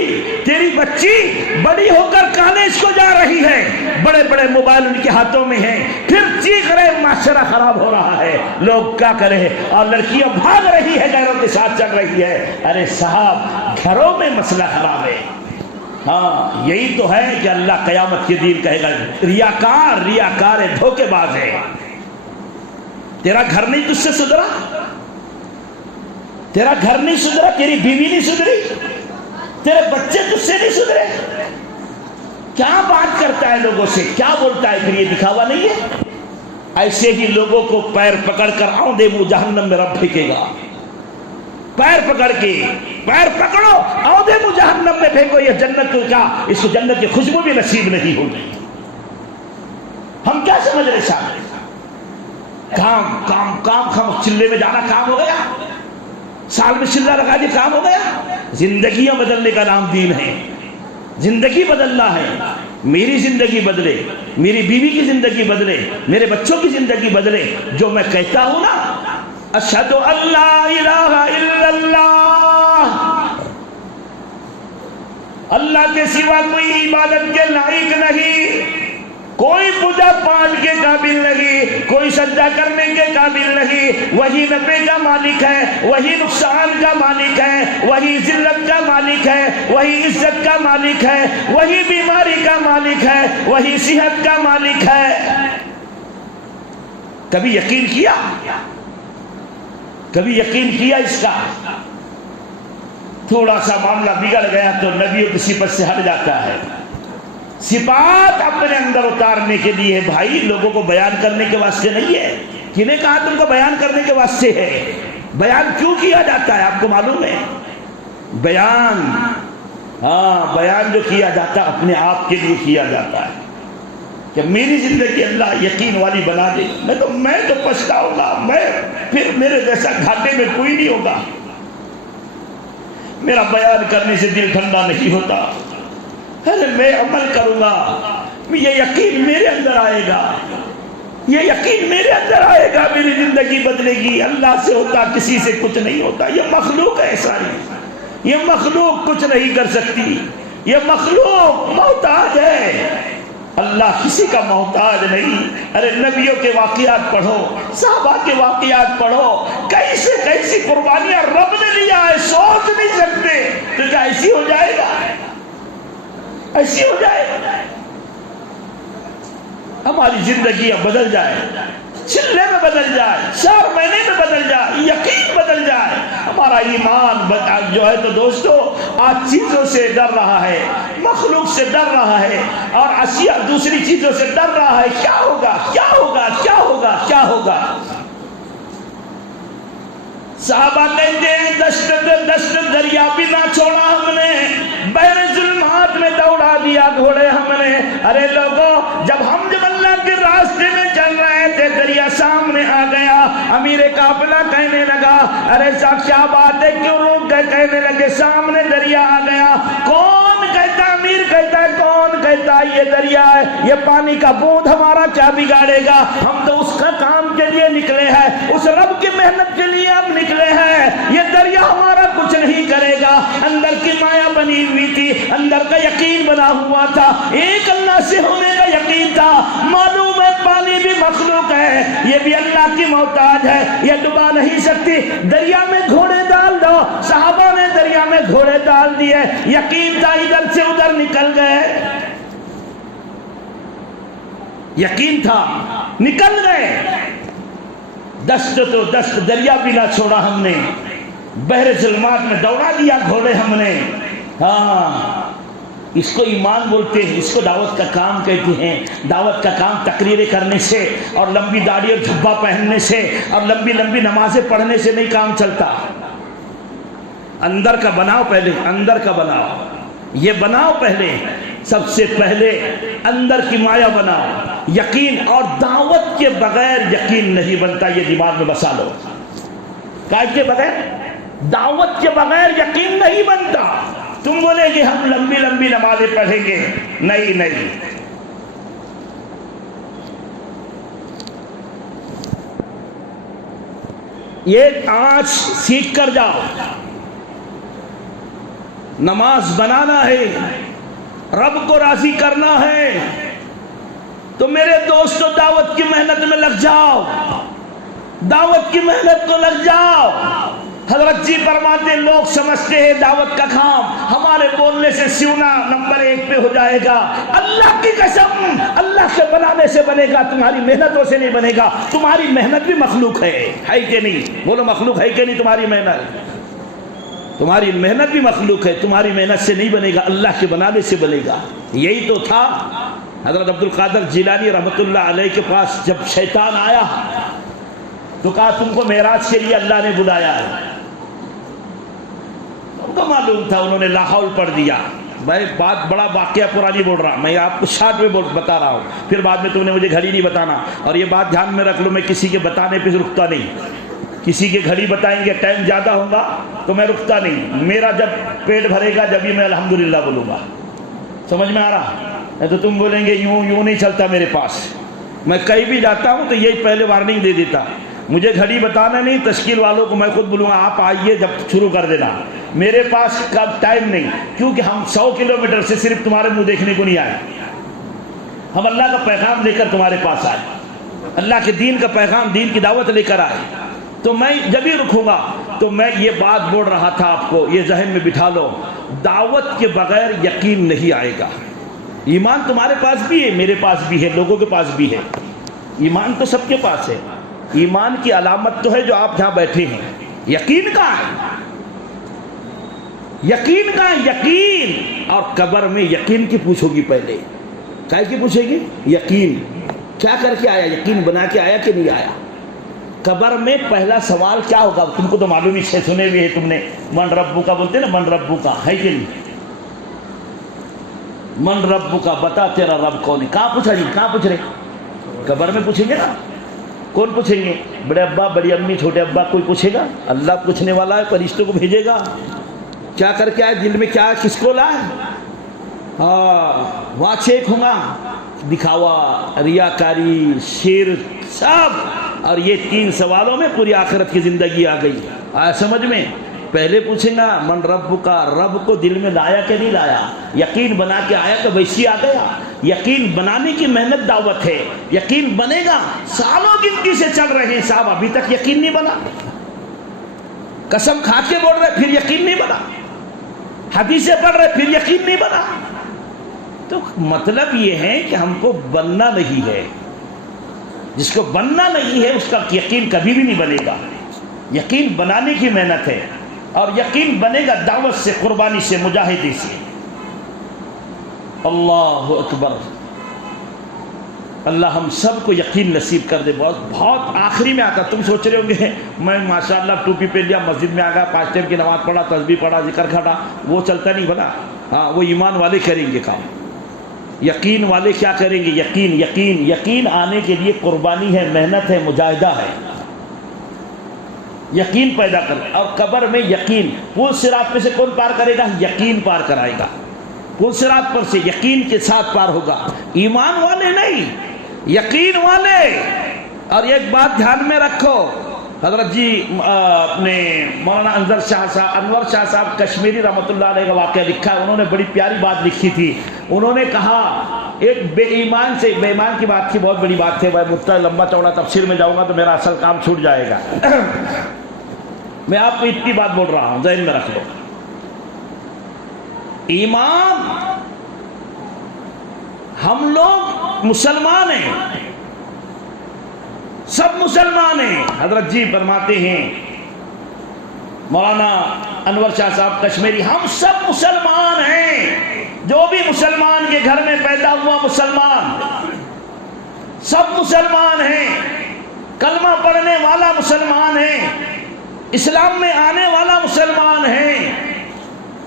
تیری بچی بڑی ہو کر کالج کو جا رہی ہے، بڑے بڑے موبائل ان کے ہاتھوں میں ہیں، پھر چیخ رہے، معاشرہ خراب ہو رہا ہے، لوگ کیا کریں، اور لڑکیاں بھاگ رہی ہے، غیروں کے ساتھ چل رہی ہے۔ ارے صاحب گھروں میں مسئلہ خراب ہے۔ ہاں یہی تو ہے کہ اللہ قیامت کے دن کہے گا ریاکار ہے، دھوکے باز ہے۔ تیرا گھر نہیں تجھ سے سدھرا، تیرا گھر نہیں سدھرا، تیری بیوی نہیں سدھری، تیرے بچے تجھ سے نہیں سدھرے، کیا بات کرتا ہے لوگوں سے، کیا بولتا ہے؟ پھر یہ دکھاوا نہیں ہے؟ ایسے ہی لوگوں کو پیر پکڑ کر آؤندے منہ جہنم میں رب پھینکے گا۔ پیر پکڑ کے، پیر پکڑو، آؤندے منہ جہنم میں پھینکو، یہ جنت کو کیا، اس کو جنت کی خوشبو بھی نصیب نہیں ہوگی۔ ہم کیا سمجھ رہے صاحب؟ کام کام کام کام، چلے میں جانا کام ہو گیا، سال میں چلہ لگا دی کام ہو گیا؟ زندگیاں بدلنے کا نام دین ہے، زندگی بدلنا ہے۔ میری زندگی بدلے، میری بیوی کی زندگی بدلے، میرے بچوں کی زندگی بدلے۔ جو میں کہتا ہوں نا، اشہد ان لا الہ الا اللہ، اللہ کے سوا کوئی عبادت کے لائق نہیں، کوئی پوجا پاٹ کے قابل نہیں، کوئی سجدہ کرنے کے قابل نہیں، وہی نفع کا مالک ہے، وہی نقصان کا مالک ہے، وہی ذلت کا مالک ہے، وہی عزت کا مالک ہے، وہی بیماری کا مالک ہے، وہی صحت کا مالک ہے۔ کبھی یقین کیا؟ کبھی یقین کیا اس کا؟ تھوڑا سا معاملہ بگڑ گیا تو نبیوں کی صفت سے ہٹ جاتا ہے. صفات اپنے اندر اتارنے کے لیے بھائی، لوگوں کو بیان کرنے کے واسطے نہیں ہے. کنہیں کہا تم کو بیان کرنے کے واسطے ہے؟ بیان کیوں کیا جاتا ہے آپ کو معلوم ہے؟ بیان، ہاں بیان جو کیا جاتا ہے اپنے آپ کے لیے کیا جاتا ہے کہ میری زندگی اللہ یقین والی بنا دے. میں تو پچھتاؤں گا، پھر میرے جیسا گھاٹے میں کوئی نہیں ہوگا. میرا بیان کرنے سے دل ٹھنڈا نہیں ہوتا. ارے میں عمل کروں گا، یہ یقین میرے اندر آئے گا، یہ یقین میرے اندر آئے گا، میری زندگی بدلے گی. اللہ سے ہوتا، کسی سے کچھ نہیں ہوتا. یہ مخلوق ہے ساری، یہ مخلوق کچھ نہیں کر سکتی. یہ مخلوق محتاج ہے، اللہ کسی کا محتاج نہیں. ارے نبیوں کے واقعات پڑھو، صحابہ کے واقعات پڑھو، کیسی قربانیاں رب نے لیا ہے، سوچ نہیں سکتے. تو کیا ایسی ہو جائے گا؟ ایسی ہو جائے گا؟ ہماری زندگیاں بدل جائے، چلے میں بدل جائے، 4 مہینے میں بدل جائے، یقین بدل جائے. ہمارا ایمان جو ہے تو دوستو آج چیزوں سے ڈر رہا ہے، مخلوق سے ڈر رہا ہے، اور اشیاء دوسری چیزوں سے ڈر رہا ہے. کیا ہوگا، کیا ہوگا، کیا ہوگا، کیا ہوگا؟ صحابہ کہتے ہیں دشت دریا بھی نہ چھوڑا ہم نے، بحر ظلمات میں دوڑا دیا گھوڑے ہم نے. ارے لوگوں، جب اللہ کے راستے میں چل رہے تھے، دریا سامنے آ گیا. امیر قافلہ کہنے لگا ارے صاحب کیا بات ہے، کیوں روک گئے؟ کہنے لگے سامنے دریا آ گیا. کون کہتا؟ امیر کہتا ہے کون کہتا ہے یہ دریا ہے، یہ پانی کا بوند ہمارا کیا بگاڑے گا؟ ہم تو اس کا کام کے لیے نکلے ہیں، اس رب کی محنت کے لیے ہم نکلے ہیں. یہ دریا ہمارا کچھ نہیں کرے گا. اندر کی مایا بنی ہوئی تھی، اندر کا یقین بنا ہوا تھا، ایک اللہ سے ہونے کا یقین تھا. معلوم ہے پانی بھی مخلوق ہے، یہ بھی اللہ کی محتاج ہے، یہ ڈبا نہیں سکتی. دریا میں گھوڑے ڈال دو. صحابہ نے دریا میں گھوڑے ڈال دیے، یقین تھا ادھر سے ادھر نکل گئے، یقین تھا نکل گئے. دست تو دست، دریا بھی نہ چھوڑا ہم نے، بحر ظلمات میں دوڑا دیا گھوڑے ہم نے. ہاں، اس کو ایمان بولتے ہیں، اس کو دعوت کا کام کہتے ہیں. دعوت کا کام تقریریں کرنے سے اور لمبی داڑھی اور جھبا پہننے سے اور لمبی لمبی نمازیں پڑھنے سے نہیں کام چلتا. اندر کا بناؤ پہلے، اندر کا بناؤ، یہ بناؤ پہلے. سب سے پہلے اندر کی مایا بناؤ، یقین. اور دعوت کے بغیر یقین نہیں بنتا، یہ دماغ میں بسا لو. کائے کے بغیر؟ دعوت کے بغیر یقین نہیں بنتا. تم بولے کہ ہم لمبی لمبی نمازیں پڑھیں گے، نہیں نہیں. یہ آج سیکھ کر جاؤ. نماز بنانا ہے، رب کو راضی کرنا ہے تو میرے دوستو دعوت کی محنت میں لگ جاؤ، دعوت کی محنت کو لگ جاؤ. حضرت جی فرماتے لوگ سمجھتے ہیں دعوت کا کام ہمارے بولنے سے سیونا نمبر 1 پہ ہو جائے گا. اللہ کی قسم، اللہ کے بنانے سے بنے گا، تمہاری محنتوں سے نہیں بنے گا. تمہاری محنت بھی مخلوق ہے کہ نہیں؟ بولو مخلوق ہے کہ نہیں تمہاری محنت؟ تمہاری محنت بھی مخلوق ہے، تمہاری محنت سے نہیں بنے گا، اللہ کے بنانے سے بنے گا. یہی تو تھا حضرت عبد القادر جیلانی رحمۃ اللہ علیہ کے پاس جب شیطان آیا تو کہا تم کو معراج کے لیے اللہ نے بلایا ہے. ان کو معلوم تھا، انہوں نے لا حول پڑھ دیا. میں بات بڑا واقعہ پرانی بول رہا، میں آپ کو شارٹ میں بتا رہا ہوں، پھر بعد میں تم نے مجھے گھڑی نہیں بتانا. اور یہ بات دھیان میں رکھ لو، میں کسی کے بتانے پہ رکتا نہیں. کسی کے گھڑی بتائیں گے ٹائم زیادہ ہوگا تو میں رکتا نہیں. میرا جب پیٹ بھرے گا جب ہی میں الحمدللہ بولوں گا. سمجھ میں آ رہا؟ تو تم بولیں گے یوں نہیں چلتا میرے پاس. میں کہیں بھی جاتا ہوں تو یہی پہلے وارننگ دے دیتا، مجھے گھڑی بتانا نہیں. تشکیل والوں کو میں خود بولوں گا آپ آئیے جب شروع کر دینا. میرے پاس کب ٹائم نہیں، کیونکہ ہم 100 کلومیٹر سے صرف تمہارے منہ دیکھنے کو نہیں آئے. ہم اللہ کا پیغام لے کر تمہارے پاس آئے، اللہ کے دین کا پیغام، دین کی دعوت لے کر آئے. تو میں جب ہی رکھوں گا تو میں یہ بات بول رہا تھا آپ کو، یہ ذہن میں بٹھا لو. دعوت کے بغیر یقین نہیں آئے گا. ایمان تمہارے پاس بھی ہے، میرے پاس بھی ہے، لوگوں کے پاس بھی ہے. ایمان تو سب کے پاس ہے. ایمان کی علامت تو ہے جو آپ جہاں بیٹھے ہیں. یقین کہاں ہے؟ یقین کا یقین، اور قبر میں یقین کی پوچھو گی پہلے. کیا کی پوچھے گی؟ یقین. کیا کر کے آیا؟ یقین بنا کے آیا کہ نہیں آیا؟ قبر میں پہلا سوال کیا ہوگا؟ تم کو تو معلوم ہی، سنے ہوئے ہے تم نے، من ربو کا بولتے نا، من ربو کا ہے کہ نہیں؟ من ربو کا، بتا تیرا رب کون ہے. کہاں پوچھا جی؟ کہاں پوچھ رہے؟ قبر میں پوچھیں گے نا. کون پوچھیں گے؟ بڑے ابا، بڑی امی، چھوٹے ابا. کوئی پوچھے گا؟ اللہ پوچھنے والا ہے، فرشتوں کو بھیجے گا. کیا کر کے آئے؟ دل میں کیا، کس کو لائے؟ ہاں، وہاں چیک ہوں گا. دکھاوا، ریاکاری، شرک، سب. اور یہ 3 سوالوں میں پوری آخرت کی زندگی آ گئی. آیا سمجھ میں؟ پہلے پوچھیں گا من رب کا، رب کو دل میں لایا کہ نہیں لایا؟ یقین بنا کے آیا کہ ویسی آ گیا؟ یقین بنانے کی محنت دعوت ہے. یقین بنے گا. سالوں گنتی سے چل رہے ہیں صاحب، ابھی تک یقین نہیں بنا. قسم کھا کے بول رہے پھر یقین نہیں بنا. حدیثیں پڑھ رہے پھر یقین نہیں بنا. تو مطلب یہ ہے کہ ہم کو بننا نہیں ہے. جس کو بننا نہیں ہے اس کا یقین کبھی بھی نہیں بنے گا. یقین بنانے کی محنت ہے، اور یقین بنے گا دعوت سے، قربانی سے، مجاہدی سے. اللہ اکبر. اللہ ہم سب کو یقین نصیب کر دے. بہت آخری میں آتا. تم سوچ رہے ہوں گے میں ماشاءاللہ ٹوپی پہ لیا، مسجد میں آ گیا، 5 ٹائم کی نماز پڑھا، تسبیح پڑھا، ذکر کھڑا، وہ چلتا نہیں بنا. ہاں، وہ ایمان والے کریں گے کام. یقین والے کیا کریں گے؟ یقین. یقین یقین آنے کے لیے قربانی ہے، محنت ہے، مجاہدہ ہے. یقین پیدا کر. اور قبر میں یقین. پل صراط پہ سے کون پار کرے گا؟ یقین پار کرائے گا. پل صراط پر سے یقین کے ساتھ پار ہوگا. ایمان والے نہیں، یقین والے. اور ایک بات دھیان میں رکھو، حضرت جی اپنے مولانا انور شاہ صاحب کشمیری رحمۃ اللہ علیہ کا واقعہ لکھا ہے. انہوں نے بڑی پیاری بات لکھی تھی. انہوں نے کہا ایک بے ایمان سے، بے ایمان کی بات تھی، بہت بڑی بات تھی. میں مفتا لمبا چوڑا تفسیر میں جاؤں گا تو میرا اصل کام چھوٹ جائے گا. میں آپ کو اتنی بات بول رہا ہوں، ذہن میں رکھ لو. ایمان، ہم لوگ مسلمان ہیں، سب مسلمان ہیں. حضرت جی فرماتے ہیں مولانا انور شاہ صاحب کشمیری، ہم سب مسلمان ہیں. جو بھی مسلمان کے گھر میں پیدا ہوا مسلمان، سب مسلمان ہیں. کلمہ پڑھنے والا مسلمان ہے، اسلام میں آنے والا مسلمان ہے.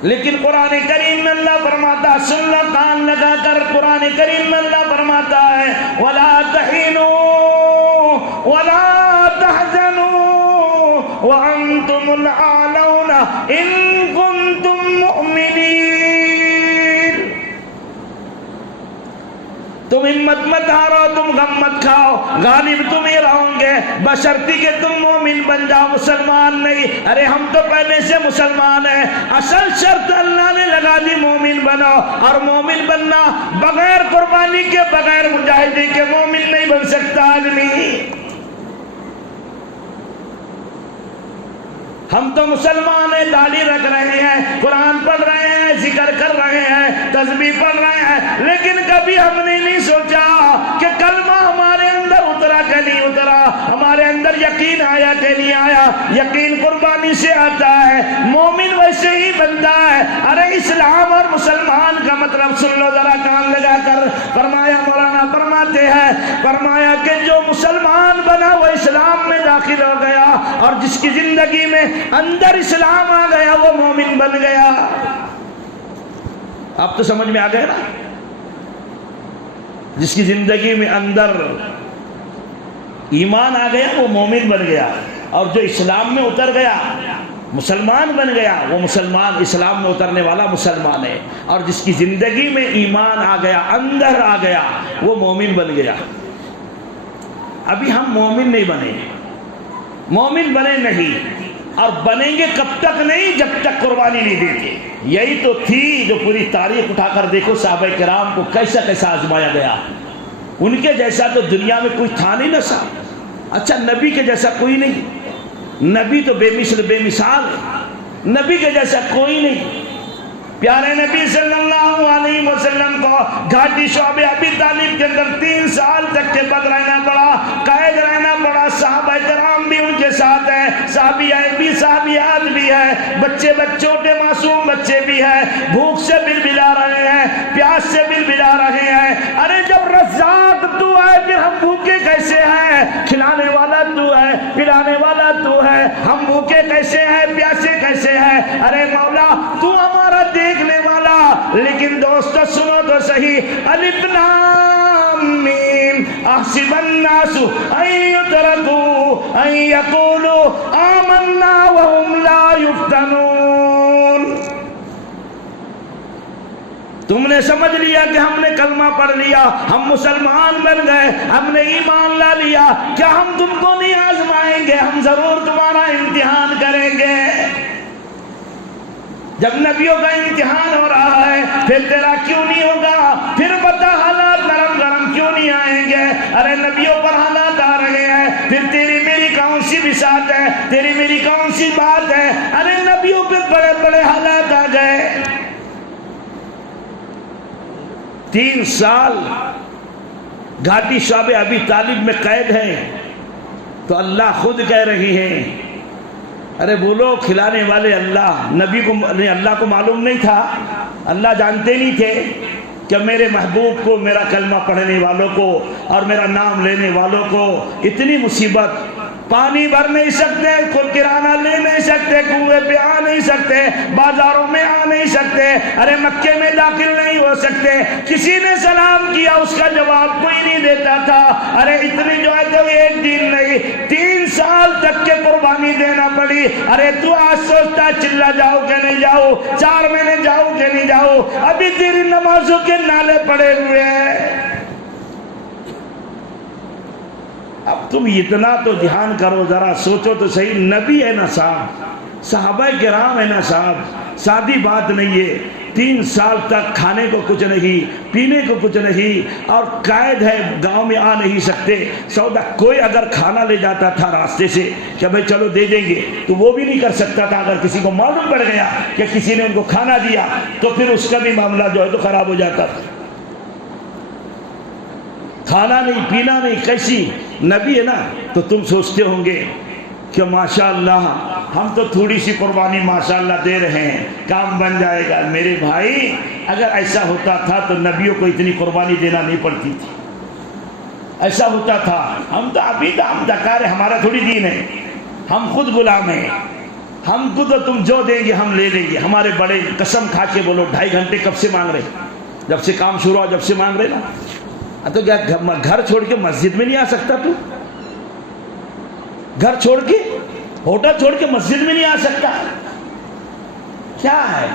لیکن قرآن کریم میں اللہ فرماتا ہے، سن لو کان لگا کر، قرآن کریم میں اللہ فرماتا ہے وَلَا تَحِنُوا وَلَا تَحْزَنُوا وَأَنْتُمُ الْأَعْلَوْنَ إِن كُنتُم مُؤْمِنِينَ. تم ہمت مت ہارو، تم غم مت کھاؤ، غالب تم ہی رہو گے، بشرطی کہ تم مومن بن جاؤ، مسلمان نہیں. ارے ہم تو پہلے سے مسلمان ہیں. اصل شرط اللہ نے لگا دی، مومن بنو. اور مومن بننا بغیر قربانی کے، بغیر مجاہدے کے مومن نہیں بن سکتا آدمی. ہم تو مسلمان ہیں، داڑھی رکھ رہے ہیں، قرآن پڑھ رہے ہیں، ذکر کر رہے ہیں، تسبیح پڑھ رہے ہیں، لیکن کبھی ہم نے نہیں سوچا کہ کلمہ ہمارے اندر اترا کہ نہیں اترا، ہمارے اندر یقین آیا کہ نہیں آیا. یقین قربانی سے آتا ہے، مومن ویسے ہی بنتا ہے. ارے اسلام اور مسلمان کا مطلب سن لو ذرا کان لگا کر. فرمایا، مولانا فرماتے ہیں، فرمایا کہ جو مسلمان بنا وہ اسلام میں داخل ہو گیا، اور جس کی زندگی میں اندر اسلام آ گیا وہ مومن بن گیا. اب تو سمجھ میں آ گیا نا. جس کی زندگی میں اندر ایمان آ گیا وہ مومن بن گیا، اور جو اسلام میں اتر گیا مسلمان بن گیا، وہ مسلمان، اسلام میں اترنے والا مسلمان ہے. اور جس کی زندگی میں ایمان آ گیا، اندر آ گیا، وہ مومن بن گیا. ابھی ہم مومن نہیں بنے، مومن بنے نہیں. اور بنیں گے کب تک نہیں؟ جب تک قربانی نہیں دیتے. یہی تو تھی جو پوری تاریخ اٹھا کر دیکھو، صحابہ کرام کو کیسا کیسا آزمایا گیا. ان کے جیسا تو دنیا میں کوئی تھا نہیں نا صاحب. اچھا، نبی کے جیسا کوئی نہیں، نبی تو بے مثل بے مثال ہے، نبی کے جیسا کوئی نہیں. پیارے نبی صلی اللہ علیہ وسلم کو گھاٹی شعب ابی طالب کے اندر 3 سال تک کے بعد رہنا پڑا، قید رہنا پڑا۔ صحابہ کرام بھی ان کے ساتھ ہیں، صحابیات بھی صحابیات بھی ہیں، بچے چھوٹے معصوم بچے بھی ہیں، بھوک سے بلبلا رہے ہیں، پیاس سے بلبلا رہے ہیں۔ ارے جب رزاق تو ہے پھر ہم بھوکے کیسے ہیں؟ کھلانے والا تو ہے، پلانے والا تو ہے، ہم بھوکے کیسے ہیں، پیاسے کیسے ہیں؟ ارے مولا تو ہمارا دیکھنے والا۔ لیکن دوستو سنو تو صحیح، الف لام میم احسب الناس ان یترکوا ان یقولوا آمنا وهم لا یفتنون۔ تم نے سمجھ لیا کہ ہم نے کلمہ پڑھ لیا، ہم مسلمان بن گئے، ہم نے ایمان لا لیا، کیا ہم تم کو نہیں آزمائیں گے؟ ہم ضرور تمہارا امتحان کریں گے۔ جب نبیوں کا امتحان ہو رہا ہے پھر تیرا کیوں نہیں ہوگا؟ پھر بتا حالات نرم گرم کیوں نہیں آئیں گے؟ ارے نبیوں پر حالات آ رہے ہیں، پھر تیری میری کون سی بساط ہے، تیری میری کون سی بات ہے؟ ارے نبیوں پہ بڑے بڑے حالات آ گئے۔ 3 سال گھاٹی شعب ابی طالب میں قید ہے تو اللہ خود کہہ رہی ہے، ارے بولو کھلانے والے اللہ، نبی کو اللہ کو معلوم نہیں تھا، اللہ جانتے نہیں تھے کہ میرے محبوب کو، میرا کلمہ پڑھنے والوں کو اور میرا نام لینے والوں کو اتنی مصیبت، پانی بھر نہیں سکتے، کوئی کرانہ لے نہیں سکتے، کنویں پہ آ نہیں سکتے، بازاروں میں آ نہیں سکتے، ارے مکے میں داخل نہیں ہو سکتے، کسی نے سلام کیا اس کا جواب کوئی نہیں دیتا تھا۔ ارے اتنی جو ہے تو 1 دن نہیں 3 سال تک کے قربانی دینا پڑی۔ ارے تو آج سوچتا چلا جاؤ کہ نہیں جاؤ، 4 مہینے جاؤ کہ نہیں جاؤ، ابھی تیری نمازوں کے نالے پڑے ہوئے ہیں۔ اب تم اتنا تو دھیان کرو، ذرا سوچو تو صحیح، نبی ہے نا صاحب، صحابہ کرام ہے نا صاحب، سادی بات نہیں ہے۔ 3 سال تک کھانے کو کچھ نہیں، پینے کو کچھ نہیں، اور قید ہے، گاؤں میں آ نہیں سکتے۔ سودا کوئی اگر کھانا لے جاتا تھا راستے سے کہ بھائی چلو دے دیں گے، تو وہ بھی نہیں کر سکتا تھا۔ اگر کسی کو معلوم پڑ گیا کہ کسی نے ان کو کھانا دیا تو پھر اس کا بھی معاملہ جو ہے تو خراب ہو جاتا تھا۔ کھانا نہیں، پینا نہیں، کیسی نبی ہے نا، تو تم سوچتے ہوں گے کہ ماشاءاللہ ہم تو تھوڑی سی قربانی ماشاءاللہ دے رہے ہیں، کام بن جائے گا۔ میرے بھائی اگر ایسا ہوتا تھا تو نبیوں کو اتنی قربانی دینا نہیں پڑتی تھی۔ ایسا ہوتا تھا، ہم تو ابھی تو ہم دکار ہے، ہمارا تھوڑی دین ہے، ہم خود غلام ہیں، ہم کو تو تم جو دیں گے ہم لے لیں گے۔ ہمارے بڑے قسم کھا کے بولو 2.5 گھنٹے کب سے مانگ رہے؟ جب سے کام شروع ہوا جب سے مانگ رہے نا۔ تو کیا گھر چھوڑ کے مسجد میں نہیں آ سکتا؟ تو گھر چھوڑ کے، ہوٹل چھوڑ کے مسجد میں نہیں آ سکتا؟ کیا ہے؟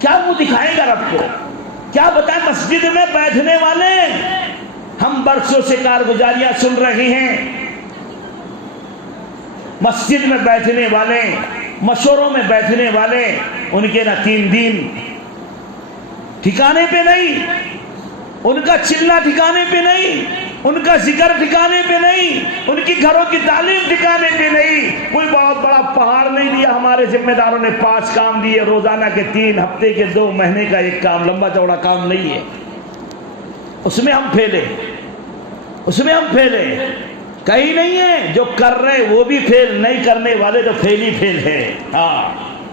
کیا منہ دکھائے گا رب کو؟ کیا بتائیں؟ مسجد میں بیٹھنے والے ہم برسوں سے کارگزاریاں سن رہے ہیں، مسجد میں بیٹھنے والے، مشوروں میں بیٹھنے والے، ان کے نہ 3 دن ٹھکانے پہ نہیں، ان کا چلنا ٹھکانے پہ نہیں، ان کا ذکر ٹھکانے پہ نہیں، ان کی گھروں کی تعلیم ٹھکانے پہ نہیں۔ کوئی بہت بڑا پہاڑ نہیں دیا ہمارے ذمہ داروں نے، 5 کام دیے، روزانہ کے 3، ہفتے کے 2، مہینے کا 1 کام، لمبا چوڑا کام نہیں ہے۔ اس میں ہم پھیلے، اس میں ہم پھیلے، کہیں نہیں ہے جو کر رہے وہ بھی پھیل، نہیں کرنے والے تو پھیل ہی پھیل ہے۔ ہاں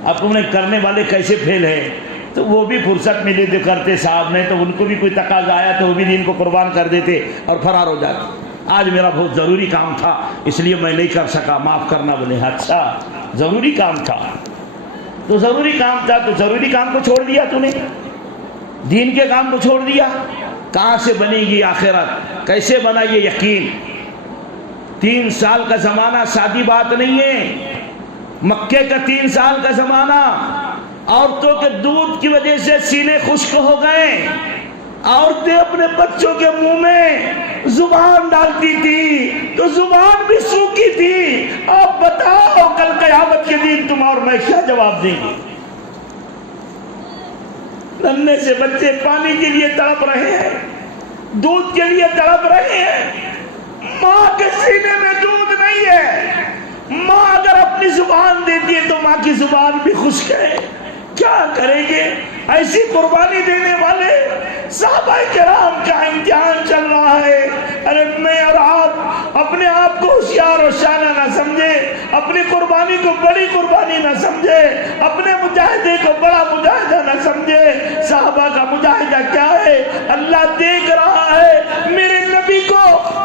اب تم نے کرنے والے کیسے پھیل ہے؟ تو وہ بھی فرصت ملی تو کرتے صاحب نے، تو ان کو بھی کوئی تقاضا آیا تو وہ بھی دین کو قربان کر دیتے اور فرار ہو جاتے۔ آج میرا بہت ضروری کام تھا اس لیے میں نہیں کر سکا، معاف کرنا۔ بولے اچھا ضروری کام تھا تو ضروری کام تھا تو ضروری کام کو چھوڑ دیا تو نے، دین کے کام کو چھوڑ دیا۔ کہاں سے بنے گی آخرت؟ کیسے بنا یہ یقین؟ 3 سال کا زمانہ سادی بات نہیں ہے۔ مکے کا 3 سال کا زمانہ، عورتوں کے دودھ کی وجہ سے سینے خشک ہو گئے، عورتیں اپنے بچوں کے منہ میں زبان ڈالتی تھی تو زبان بھی سوکھی تھی۔ اب بتاؤ کل قیامت کے دن تم اور میں کیا جواب دیں گے؟ ننھے سے بچے پانی کے لیے تڑپ رہے ہیں، دودھ کے لیے تڑپ رہے ہیں، ماں کے سینے میں دودھ نہیں ہے۔ ماں اگر اپنی زبان دیتی ہے تو ماں کی زبان بھی خشک ہے، کیا کریں گے؟ ایسی قربانی دینے والے صحابہ کرام کا امتحان چل رہا ہے. ارے میں اور آپ اپنے آپ کو ہوشیار و شانہ نہ سمجھے, اپنی قربانی کو بڑی قربانی نہ سمجھے, اپنے مجاہدے کو بڑا مجاہدہ نہ سمجھے. صحابہ کا مجاہدہ کیا ہے؟ اللہ دیکھ رہا ہے, میرے نبی کو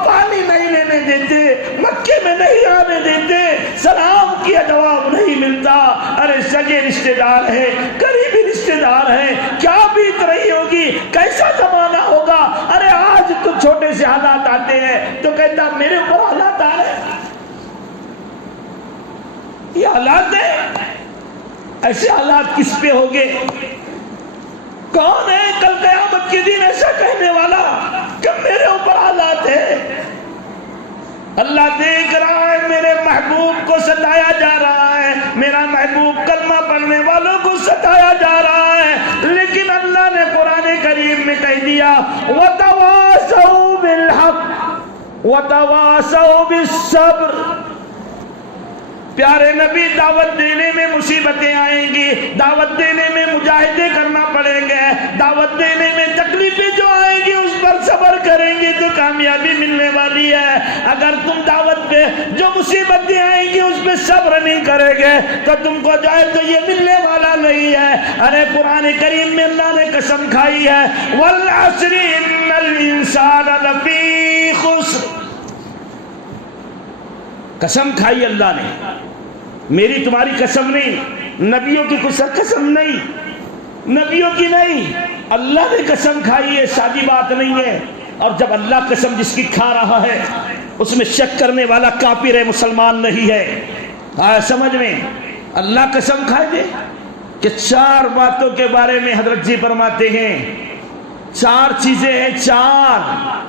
پانی نہیں لینے دیتے, مکے میں نہیں آنے دیتے, سلام کیا جواب نہیں ملتا. ارے سگے رشتے دار ہیں, قریبی رشتے دار ہیں, کیا بیت رہی ہوگی, کیسا زمانہ ہوگا. ارے آج تو چھوٹے سے حالات آتے ہیں تو کہتا میرے اوپر حالات آ رہے ہیں. یہ حالات ہیں, ایسے حالات کس پہ ہوگے؟ کون ہے کل قیامت کے دن ایسا کہنے والا کہ میرے اوپر حالات ہے؟ اللہ دیکھ رہا ہے, میرے محبوب کو ستایا جا رہا ہے, میرا محبوب کلمہ پڑھنے والوں کو ستایا جا رہا ہے, لیکن اللہ نے قرآن کریم میں کہہ دیا وَتَوَاسَوْا بِالْحَقِّ وَتَوَاسَوْا بِالصَّبْرِ. پیارے نبی, دعوت دینے میں مصیبتیں آئیں گی, دعوت دینے میں مجاہدے کرنا پڑیں گے, دعوت دینے میں تکلیفیں جو آئیں گی اس پر صبر کریں گے تو کامیابی ملنے والی ہے. اگر تم دعوت پہ جو مصیبتیں آئیں گی اس پہ صبر نہیں کرے گے تو تم کو جو ہے تو یہ ملنے والا نہیں ہے. ارے قرآن کریم میں اللہ نے قسم کھائی ہے وَالْعَصْرِ إِنَّ الْإِنسَانَ لَفِي خُسْرٍ. قسم کھائی اللہ نے, میری تمہاری قسم نہیں, نبیوں کی قسم نہیں, نبیوں کی نہیں, اللہ نے قسم کھائی ہے, سادی بات نہیں ہے. اور جب اللہ قسم جس کی کھا رہا ہے اس میں شک کرنے والا کافر ہے, مسلمان نہیں ہے. آیا سمجھ میں؟ اللہ قسم کھائے دے کہ 4 باتوں کے بارے میں حضرت جی فرماتے ہیں, 4 چیزیں ہیں, 4.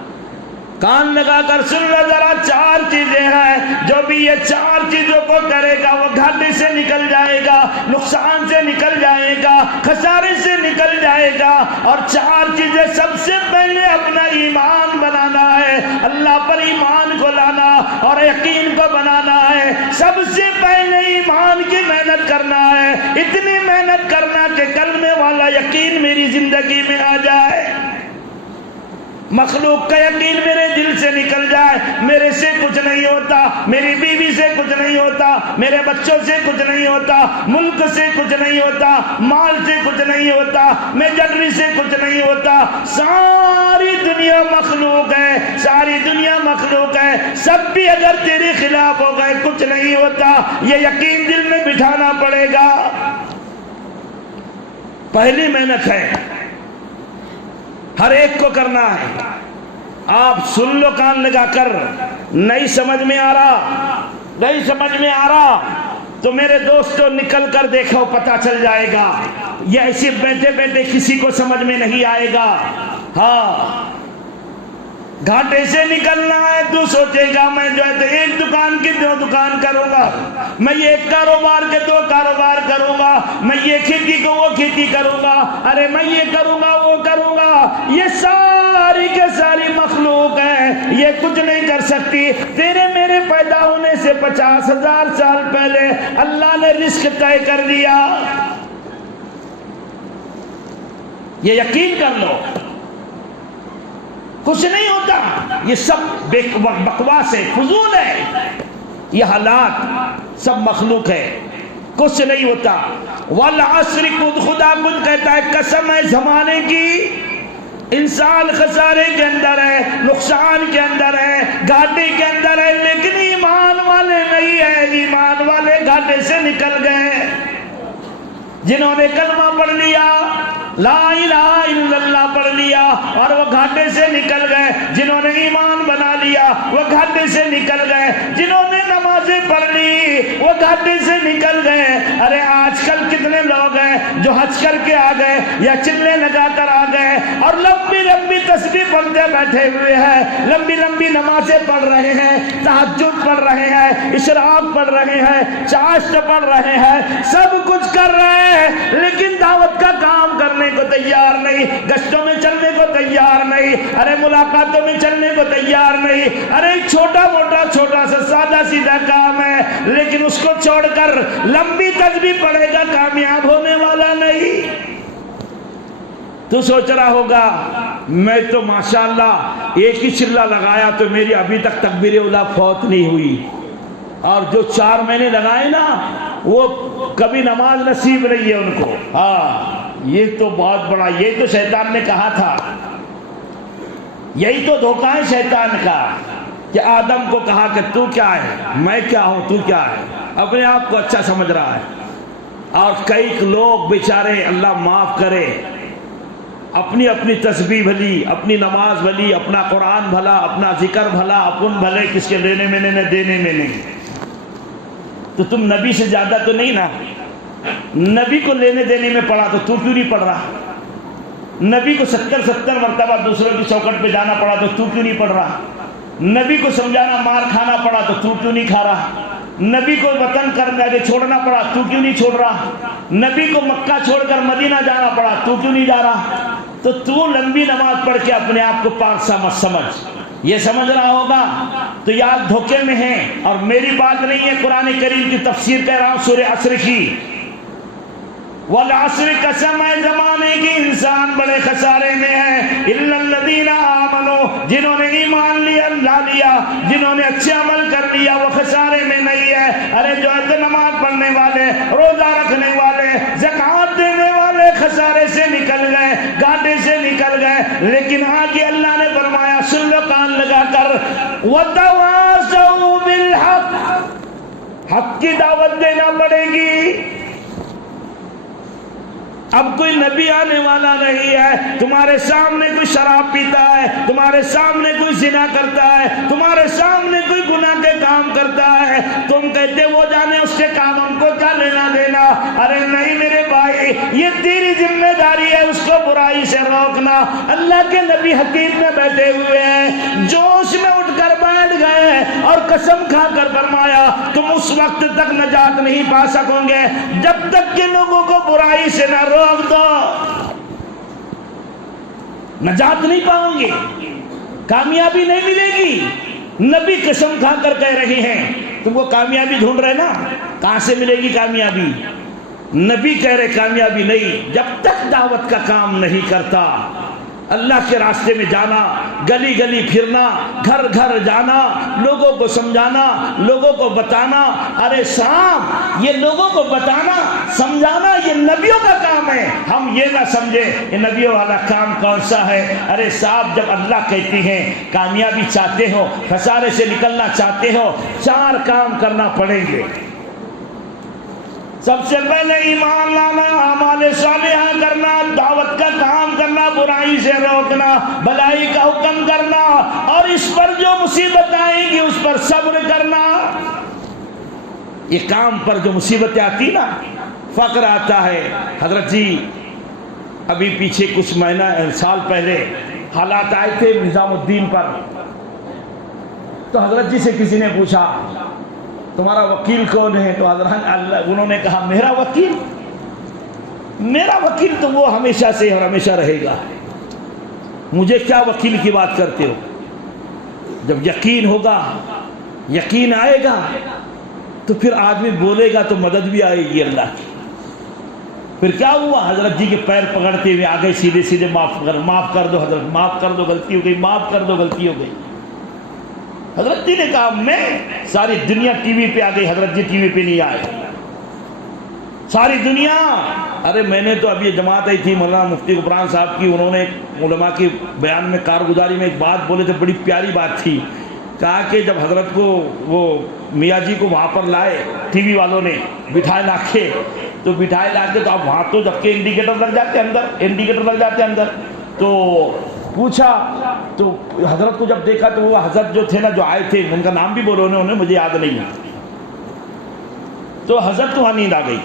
کان لگا کر سن لو ذرا, 4 چیزیں ہیں, جو بھی یہ 4 چیزوں کو کرے گا وہ گھاٹے سے نکل جائے گا, نقصان سے نکل جائے گا, خسارے سے نکل جائے گا. اور 4 چیزیں, سب سے پہلے اپنا ایمان بنانا ہے, اللہ پر ایمان کو لانا اور یقین کو بنانا ہے. سب سے پہلے ایمان کی محنت کرنا ہے, اتنی محنت کرنا کہ کلمے والا یقین میری زندگی میں آ جائے, مخلوق کا یقین میرے دل سے نکل جائے. میرے سے کچھ نہیں ہوتا, میری بیوی سے کچھ نہیں ہوتا, میرے بچوں سے کچھ نہیں ہوتا, ملک سے کچھ نہیں ہوتا, مال سے کچھ نہیں ہوتا, میجرری سے کچھ نہیں ہوتا. ساری دنیا مخلوق ہے, ساری دنیا مخلوق ہے, سب بھی اگر تیرے خلاف ہو گئے کچھ نہیں ہوتا. یہ یقین دل میں بٹھانا پڑے گا. پہلی محنت ہے, ہر ایک کو کرنا ہے. آپ سن لو کان لگا کر, نہیں سمجھ میں آ رہا, نہیں سمجھ میں آ رہا تو میرے دوستوں نکل کر دیکھو, پتہ چل جائے گا. یہ ایسے بیٹھے بیٹھے کسی کو سمجھ میں نہیں آئے گا. ہاں, گھاٹے سے نکلنا ہے تو سوچے گا میں جو ہے تو 1 دکان کی 2 دکان کروں گا, میں یہ 1 کاروبار کے 2 کاروبار کروں گا, میں یہ کھیتی کو وہ کھیتی کروں گا, ارے میں یہ کروں گا وہ کروں گا. یہ ساری کے ساری مخلوق ہے, یہ کچھ نہیں کر سکتی. تیرے میرے پیدا ہونے سے 50,000 سال پہلے اللہ نے رزق طے کر دیا. یہ یقین کر لو, کچھ نہیں ہوتا. یہ سب بکواس ہے, فضول ہے. یہ حالات سب مخلوق ہے, کچھ نہیں ہوتا. والعصر, خدا خود کہتا ہے قسم ہے زمانے کی, انسان خسارے کے اندر ہے, نقصان کے اندر ہے, گھاٹے کے اندر ہے, لیکن ایمان والے نہیں ہے. ایمان والے گھاٹے سے نکل گئے. جنہوں نے کلمہ پڑھ لیا, لا الہ الا اللہ پڑھ لیا اور وہ گھاٹے سے نکل گئے. جنہوں نے ایمان بنا لیا وہ گھاٹے سے نکل گئے. جنہوں نے نمازیں پڑھ لی وہ گھاٹے سے نکل گئے. ارے آج کل کتنے لوگ ہیں جو حج کر کے آ گئے یا چلے لگا کر آ گئے اور لمبی لمبی تسبیح پڑھتے بیٹھے ہوئے ہیں, لمبی لمبی نمازیں پڑھ رہے ہیں, تہجد پڑھ رہے ہیں, اشراق پڑھ رہے ہیں, چاشت پڑھ رہے ہیں, سب کچھ کر رہے ہیں, لیکن دعوت کا کام کرنے کو تیار نہیں, گشتوں میں چلنے کو تیار نہیں, ارے ملاقاتوں میں چلنے کو تیار نہیں. ارے چھوٹا موٹا چھوٹا سا سادہ سیدھا کام ہے, لیکن اس کو چھوڑ کر لمبی تسبیح پڑھے گا, کامیاب ہونے والا نہیں. تو سوچ رہا ہوگا میں تو ماشاءاللہ ایک ہی چلہ لگایا تو میری ابھی تک تکبیر اولیٰ فوت نہیں ہوئی، اور جو 4 مہینے لگائے نا وہ کبھی نماز نصیب نہیں ہے ان کو۔ ہاں یہ تو بہت بڑا، یہی تو شیطان نے کہا تھا، یہی تو دھوکہ ہے شیطان کا کہ آدم کو کہا کہ تو کیا ہے، میں کیا ہوں، تو کیا ہے، اپنے آپ کو اچھا سمجھ رہا ہے۔ اور کئی لوگ بیچارے اللہ معاف کرے اپنی اپنی تسبیح بھلی، اپنی نماز بھلی، اپنا قرآن بھلا، اپنا ذکر بھلا، اپن بھلے کس کے لینے میں نہیں دینے میں نہیں۔ تو تم نبی سے زیادہ تو نہیں نا، نبی کو لینے دینے میں پڑا تو کیوں نہیں پڑھ رہا؟ نبی کو 70 مرتبہ دوسروں کی چوکٹ پہ جانا پڑا تو کیوں نہیں پڑھ رہا؟ نبی کو سمجھانا مار کھانا پڑا تو کیوں نہیں کھا رہا؟ نبی کو وطن کرنے چھوڑنا پڑا تو کیوں نہیں چھوڑ رہا؟ نبی کو مکہ چھوڑ کر مدینہ جانا پڑا تو کیوں نہیں جا رہا؟ تو لمبی نماز پڑھ کے اپنے آپ کو پاک سا مت سمجھ، یہ سمجھ رہا ہوگا تو یاد دھوکے میں ہے۔ اور میری بات نہیں ہے، قرآن کریم کی تفسیر کہہ رہا ہوں سورہ عصر کی، والعصر قسم ہے زمانے کی انسان بڑے خسارے میں ہے، الا الذین آمنوا جنہوں نے ایمان لیا، جنہوں نے اچھے عمل کر لیا وہ خسارے میں نہیں ہے۔ ارے جو نماز پڑھنے والے، روزہ رکھنے والے، زکوٰۃ دینے والے خسارے سے نکل گئے، گاٹے سے نکل گئے۔ لیکن آگے اللہ نے فرمایا، سن لو کان لگا کر، وَتَوَاصَوْا بِالْحَقِّ، حق کی دعوت دینا پڑے گی۔ اب کوئی نبی آنے والا نہیں ہے، تمہارے سامنے کوئی شراب پیتا ہے، تمہارے سامنے کوئی زنا کرتا ہے، تمہارے سامنے کوئی گناہ کے کام کرتا ہے، تم کہتے وہ جانے اس کے کام ہم کو کیا لینا دینا۔ ارے نہیں میرے بھائی، یہ تیری ذمہ داری ہے اس کو برائی سے روکنا۔ اللہ کے نبی حقیق میں بیٹھے ہوئے ہیں، جوش میں اٹھ کر بیٹھ گئے اور قسم کھا کر فرمایا تم اس وقت تک نجات نہیں پا سکو گے جب تک کہ لوگوں کو برائی سے نہ روک دو، نجات نہیں پاؤں گے، کامیابی نہیں ملے گی۔ نبی قسم کھا کر کہہ رہے ہیں، تم کو کامیابی ڈھونڈ رہے نا، کہاں سے ملے گی کامیابی؟ نبی کہہ رہے کامیابی نہیں، جب تک دعوت کا کام نہیں کرتا، اللہ کے راستے میں جانا، گلی گلی پھرنا، گھر گھر جانا، لوگوں کو سمجھانا، لوگوں کو بتانا۔ ارے صاحب یہ لوگوں کو بتانا سمجھانا یہ نبیوں کا کام ہے، ہم یہ نہ سمجھے یہ نبیوں والا کام کون سا ہے۔ ارے صاحب جب اللہ کہتی ہیں کامیابی چاہتے ہو، خسارے سے نکلنا چاہتے ہو، 4 کام کرنا پڑیں گے۔ سب سے پہلے ایمان لانا، اعمال صالحہ کرنا، دعوت کا کام کرنا، برائی سے روکنا، بھلائی کا حکم کرنا، اور اس پر جو مصیبت آئیں گی اس پر صبر کرنا۔ یہ کام پر جو مصیبتیں آتی نا، فقر آتا ہے۔ حضرت جی ابھی پیچھے کچھ سال پہلے حالات آئے تھے نظام الدین پر، تو حضرت جی سے کسی نے پوچھا تمہارا وکیل کون ہے؟ تو حضرت انہوں نے کہا میرا وکیل تو وہ ہمیشہ سے اور ہمیشہ رہے گا، مجھے کیا وکیل کی بات کرتے ہو؟ جب یقین ہوگا، یقین آئے گا تو پھر آدمی بولے گا تو مدد بھی آئے گی اللہ کی۔ پھر کیا ہوا؟ حضرت جی کے پیر پکڑتے ہوئے آگے سیدھے سیدھے معاف کر دو حضرت، معاف کر دو، غلطی ہو گئی، معاف کر دو، غلطی ہو گئی۔ حضرت جی نے کہا میں، ساری دنیا ٹی وی پہ آ گئی، حضرت جی ٹی وی پہ نہیں آئے، ساری دنیا۔ ارے میں نے تو اب یہ جماعت آئی تھی مولانا مفتی غفران صاحب کی، انہوں نے علماء کے بیان میں کارگزاری میں ایک بات بولے تھے، بڑی پیاری بات تھی۔ کہا کہ جب حضرت کو وہ میاں جی کو وہاں پر لائے ٹی وی والوں نے بٹھائے لا کے، تو اب وہاں تو جب کہ انڈیکیٹر لگ جاتے اندر، تو پوچھا تو حضرت کو جب دیکھا تو وہ حضرت جو تھے نا، جو آئے تھے، ان کا نام بھی بولو انہوں نے، مجھے یاد نہیں ہے، تو حضرت کو وہاں نیند آ گئی۔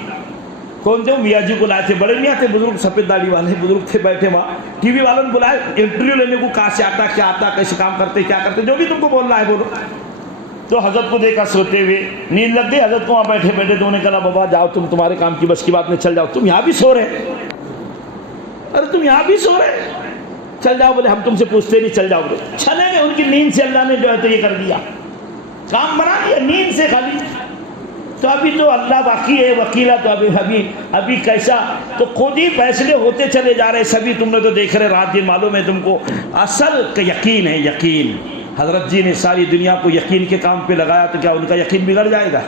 کون تھے؟ میاں جی کو لائے تھے، بڑے میاں تھے، بزرگ، سفید داڑھی والے بزرگ تھے، بیٹھے وہاں۔ ٹی وی والوں نے بلائے انٹرویو لینے کو، کہاں سے آتا، کیا آتا، کیسے کام کرتے، کیا کرتے، جو بھی تم کو بولنا ہے بولو۔ تو حضرت کو دیکھا سوتے ہوئے، نیند لگ گئی حضرت کو، وہاں بیٹھے بیٹھے تو انہوں نے کہا بابا جاؤ، تمہارے کام کی بس کی بات نہیں، چل جاؤ، تم یہاں بھی سو رہے، ارے تم یہاں بھی سو رہے، چل جاؤ۔ بولے ہم تم سے پوچھتے نہیں، چل جاؤ۔ بولے چلے گئے، ان کی نیند سے اللہ نے جو ہے تو یہ کر دیا، کام بنا لیا نیند سے خالی۔ تو ابھی تو اللہ باقی ہے وکیلا، تو ابھی کیسا، تو خود ہی فیصلے ہوتے چلے جا رہے سبھی. تم نے تو دیکھ رہے رات دن، معلوم ہے تم کو. اصل کا یقین ہے، یقین. حضرت جی نے ساری دنیا کو یقین کے کام پہ لگایا تو کیا ان کا یقین بگڑ جائے گا؟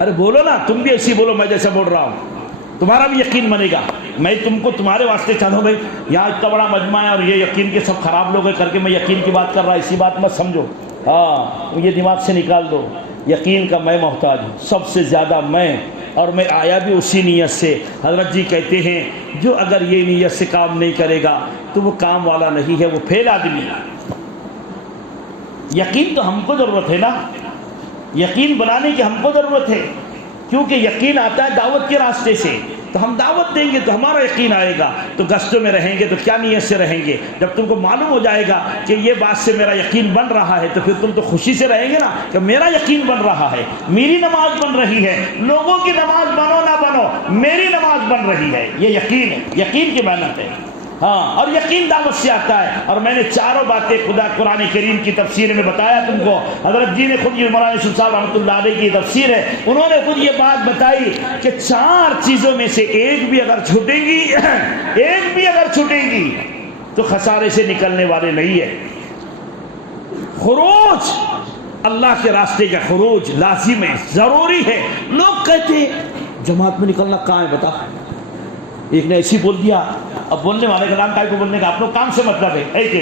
ارے بولو نا، تم بھی ایسی بولو میں جیسا بول رہا ہوں، تمہارا بھی یقین بنے گا. میں تم کو تمہارے واسطے چاہتا ہوں بھائی یہاں اتنا بڑا مجمع ہے اور یہ یقین کے سب خراب لوگ ہیں کر کے میں یقین کی بات کر رہا، اسی بات مت سمجھو. ہاں یہ دماغ سے نکال دو. یقین کا میں محتاج ہوں سب سے زیادہ میں، اور میں آیا بھی اسی نیت سے. حضرت جی کہتے ہیں جو اگر یہ نیت سے کام نہیں کرے گا تو وہ کام والا نہیں ہے، وہ فیل آدمی ہے. یقین تو ہم کو ضرورت ہے نا، یقین بنانے کی ہم کو ضرورت ہے، کیونکہ یقین آتا ہے دعوت کے راستے سے. تو ہم دعوت دیں گے تو ہمارا یقین آئے گا. تو گشتوں میں رہیں گے تو کیا نیت سے رہیں گے؟ جب تم کو معلوم ہو جائے گا کہ یہ بات سے میرا یقین بن رہا ہے تو پھر تم تو خوشی سے رہیں گے نا کہ میرا یقین بن رہا ہے، میری نماز بن رہی ہے. لوگوں کی نماز بنو نہ بنو، میری نماز بن رہی ہے. یہ یقین ہے، یقین کی محنت ہے. ہاں، اور یقین دعوت سے آتا ہے. اور میں نے چاروں باتیں خدا قرآن کریم کی تفسیر میں بتایا تم کو. حضرت جی نے خود، یہ مولانا یوسف صاحب رحمۃ اللہ علیہ کی تفسیر ہے، انہوں نے خود یہ بات بتائی کہ 4 چیزوں میں سے ایک بھی اگر چھوٹے گی ایک بھی اگر چھوٹے گی تو خسارے سے نکلنے والے نہیں ہے. خروج، اللہ کے راستے کا خروج لازم ہے، ضروری ہے. لوگ کہتے ہیں جماعت میں نکلنا کہاں ہے بتا. ایک نے ایسی بول دیا، اب بولنے والے کا نام کائے کو بولنے کا، آپ لوگ کام سے مطلب ہے ایک ہی.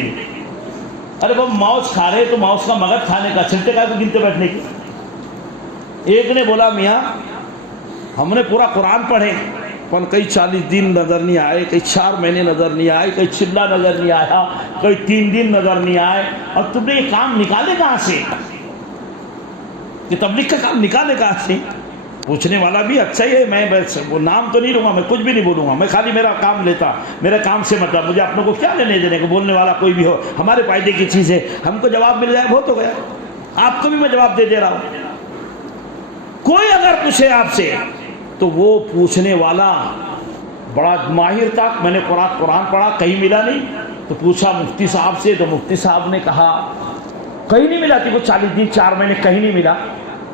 ارے وہ ماؤس کھا رہے تو ماؤس کا مغز کھانے کا، چھلٹے کائے کو گنتے بیٹھنے کی. ایک نے بولا میاں ہم نے پورا قرآن پڑھے پر کئی 40 دن نظر نہیں آئے، کئی 4 مہینے نظر نہیں آئے، کئی چلا نظر نہیں آیا، کئی 3 دن نظر نہیں آئے، اور تم نے یہ کام نکالے کہاں سے؟ یہ تبلیغ کا کام نکالے کہاں سے؟ پوچھنے والا بھی اچھا ہی ہے، میں وہ نام تو نہیں لوں گا، میں کچھ بھی نہیں بولوں گا، میں خالی میرا کام لیتا، میرے کام سے مطلب، مجھے اپنوں کو کیا لینے دینے کو. بولنے والا کوئی بھی ہو ہمارے فائدے کی چیز ہے، ہم کو جواب مل جائے بہت ہو گیا. آپ کو بھی میں جواب دے رہا ہوں. کوئی اگر پوچھے آپ سے تو وہ پوچھنے والا بڑا ماہر تھا. میں نے قرآن پڑھا کہیں ملا نہیں، تو پوچھا مفتی صاحب سے، تو مفتی صاحب نے کہا کہیں نہیں ملا. تھی وہ 40 دن 4 مہینے کہیں نہیں ملا.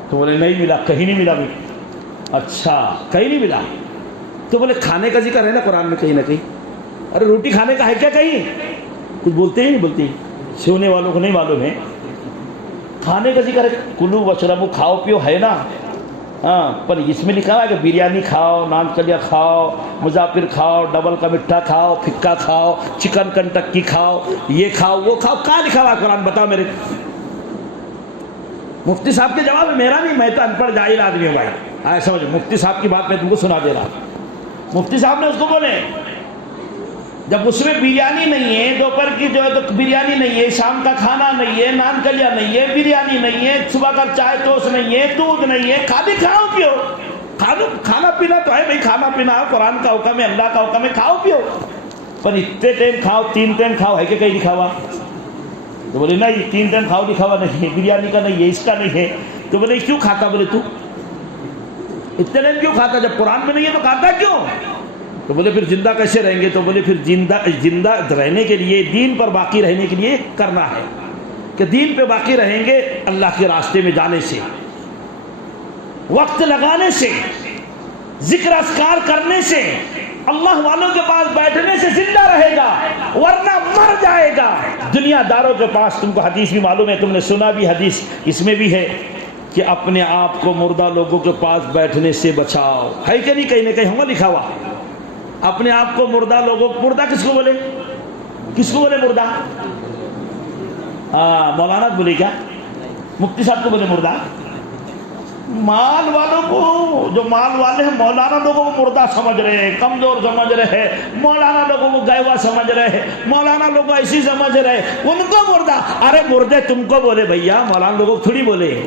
تو بولے نہیں ملا، کہیں نہیں ملا. اچھا کہیں نہیں ملا. تو بولے کھانے کا ذکر ہے نا قرآن میں کہیں نہ کہیں. ارے روٹی کھانے کا ہے کیا کہیں؟ کچھ بولتے ہی نہیں، بولتے سونے والوں کو نہیں معلوم ہے. کھانے کا ذکر ہے، کلو وشربو، کھاؤ پیو ہے نا. ہاں، پر اس میں لکھا ہے کہ بریانی کھاؤ، نان کلیا کھاؤ، مظافر کھاؤ، ڈبل کا مٹھا کھاؤ، پھکا کھاؤ، چکن کنٹکی کھاؤ، یہ کھاؤ وہ کھاؤ. کہاں لکھا ہوا قرآن بتاؤ میرے. مفتی صاحب کے جواب میرا نہیں، میں تو ان پڑھ جاہل آدمی ہوں بھائی. ایسا سمجھو، مفتی صاحب کی بات میں تم کو سنا دے رہا ہوں. مفتی صاحب نے اس کو بولے جب اس میں بریانی نہیں ہے، دوپہر کی جو ہے تو بریانی نہیں ہے، شام کا کھانا نہیں ہے، نان کلیا نہیں ہے، بریانی نہیں ہے، صبح کا چائے توست نہیں ہے، دودھ نہیں ہے، خالی کھاؤ پیو. کھانا پینا تو ہے بھائی، کھانا پینا قرآن کا حکم ہے، اللہ کا حکم ہے، کھاؤ پیو. پر اتنے ٹائم کھاؤ، 3 ٹائم کھاؤ ہے کہ کہیں لکھا ہوا؟ تو بولے نہیں 3 ٹائم کھاؤ لکھا ہوا نہیں ہے، بریانی کا نہیں ہے، اس کا نہیں ہے. تو بولے کیوں کھاتا؟ بولے تو اتنے ٹائم کیوں کھاتا؟ جب قرآن میں نہیں ہے تو کھاتا کیوں؟ تو بولے پھر زندہ کیسے رہیں گے؟ تو بولے پھر زندہ رہنے کے لیے، دین پر باقی رہنے کے لیے کرنا ہے کہ دین پہ باقی رہیں گے اللہ کے راستے میں جانے سے، وقت لگانے سے، ذکر اذکار کرنے سے، اللہ والوں کے پاس بیٹھنے سے زندہ رہے گا، ورنہ مر جائے گا. دنیا داروں کے پاس، تم کو حدیث بھی معلوم ہے، تم نے سنا بھی، حدیث اس میں بھی ہے کہ اپنے آپ کو مردہ لوگوں کے پاس بیٹھنے سے بچاؤ. ہے کہ نہیں؟ کہیں نہ کہیں ہوگا لکھا ہوا. اپنے آپ کو مردہ لوگوں، مردہ کس کو بولے؟ کس کو بولے مردہ؟ مولانا بولے کیا؟ مفتی صاحب کو بولے مردہ؟ مال والوں کو، جو مال والے ہیں، مولانا لوگوں کو مردہ سمجھ رہے ہیں، کمزور سمجھ رہے ہیں، مولانا لوگوں کو گئوا سمجھ رہے ہیں، مولانا لوگوں کو ایسی سمجھ رہے ہیں، ان کو مردہ. ارے مردے تم کو بولے بھیا، مولانا لوگوں کو تھوڑی بولے.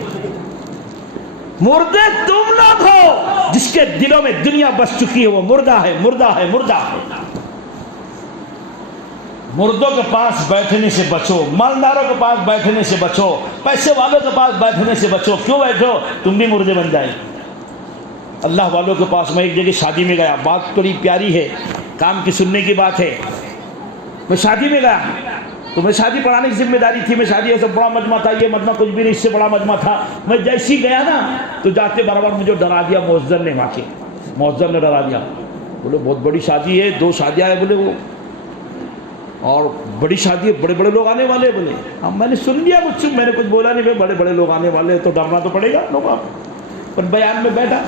مردے تم لوگ ہو، جس کے دلوں میں دنیا بس چکی ہے، وہ مردہ ہے، مردہ ہے، مردہ ہے. مردوں کے پاس بیٹھنے سے بچو، مالداروں کے پاس بیٹھنے سے بچو، پیسے والوں کے پاس بیٹھنے سے بچو. کیوں بیٹھو؟ تم بھی مردے بن جائے. اللہ والوں کے پاس، میں ایک جگہ شادی میں گیا، بات بڑی پیاری ہے، کام کی سننے کی بات ہے. میں شادی میں گیا تو میں شادی پڑھانے کی ذمہ داری تھی، میں شادی ایسا بڑا مجمع تھا، یہ مجمع کچھ بھی نہیں، اس سے بڑا مجمع تھا. میں جیسی گیا نا تو جاتے برابر مجھے ڈرا دیا مؤذن نے، وہاں کے مؤذن نے ڈرا دیا. بولے بہت بڑی شادی ہے، 2 شادیاں ہیں بولے وہ، اور بڑی شادی ہے، بڑے بڑے لوگ آنے والے بولے. اب میں نے سن لیا مجھ سے، میں نے کچھ بولا نہیں، بڑے بڑے لوگ آنے والے تو ڈرنا تو پڑے گا لوگ. آپ پر بیان میں بیٹھا.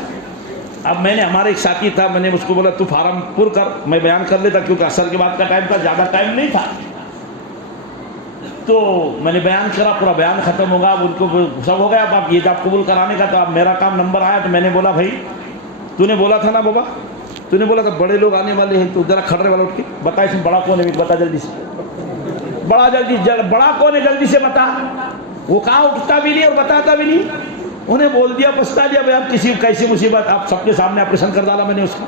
اب میں نے، ہمارا ایک ساتھی تھا، میں نے اس کو بولا تو فارم پر کر، میں بیان کر لیتا، کیونکہ عصر کے بعد کا ٹائم تھا، زیادہ ٹائم نہیں تھا. تو میں نے بیان کرا، پورا بیان ختم ہوگا، اب ان کو سب ہو گیا. اب آپ یہ جاب قبول کرانے کا، تو اب میرا کام نمبر آیا. تو میں نے بولا بھائی تو نے بولا تھا نا بابا، تو نے بولا تھا بڑے لوگ آنے والے ہیں، تو ذرا کھڑے والا اٹھ کے بتا اس میں بڑا کون ہے، بتا جلدی سے، بڑا کون ہے جلدی سے بتا. وہ کہاں اٹھتا بھی نہیں اور بتاتا بھی نہیں. انہیں بول دیا، پچھتا دیا، بھائی اب کسی کیسی مصیبت، آپ سب کے سامنے آپریشن کر ڈالا میں نے اس کا.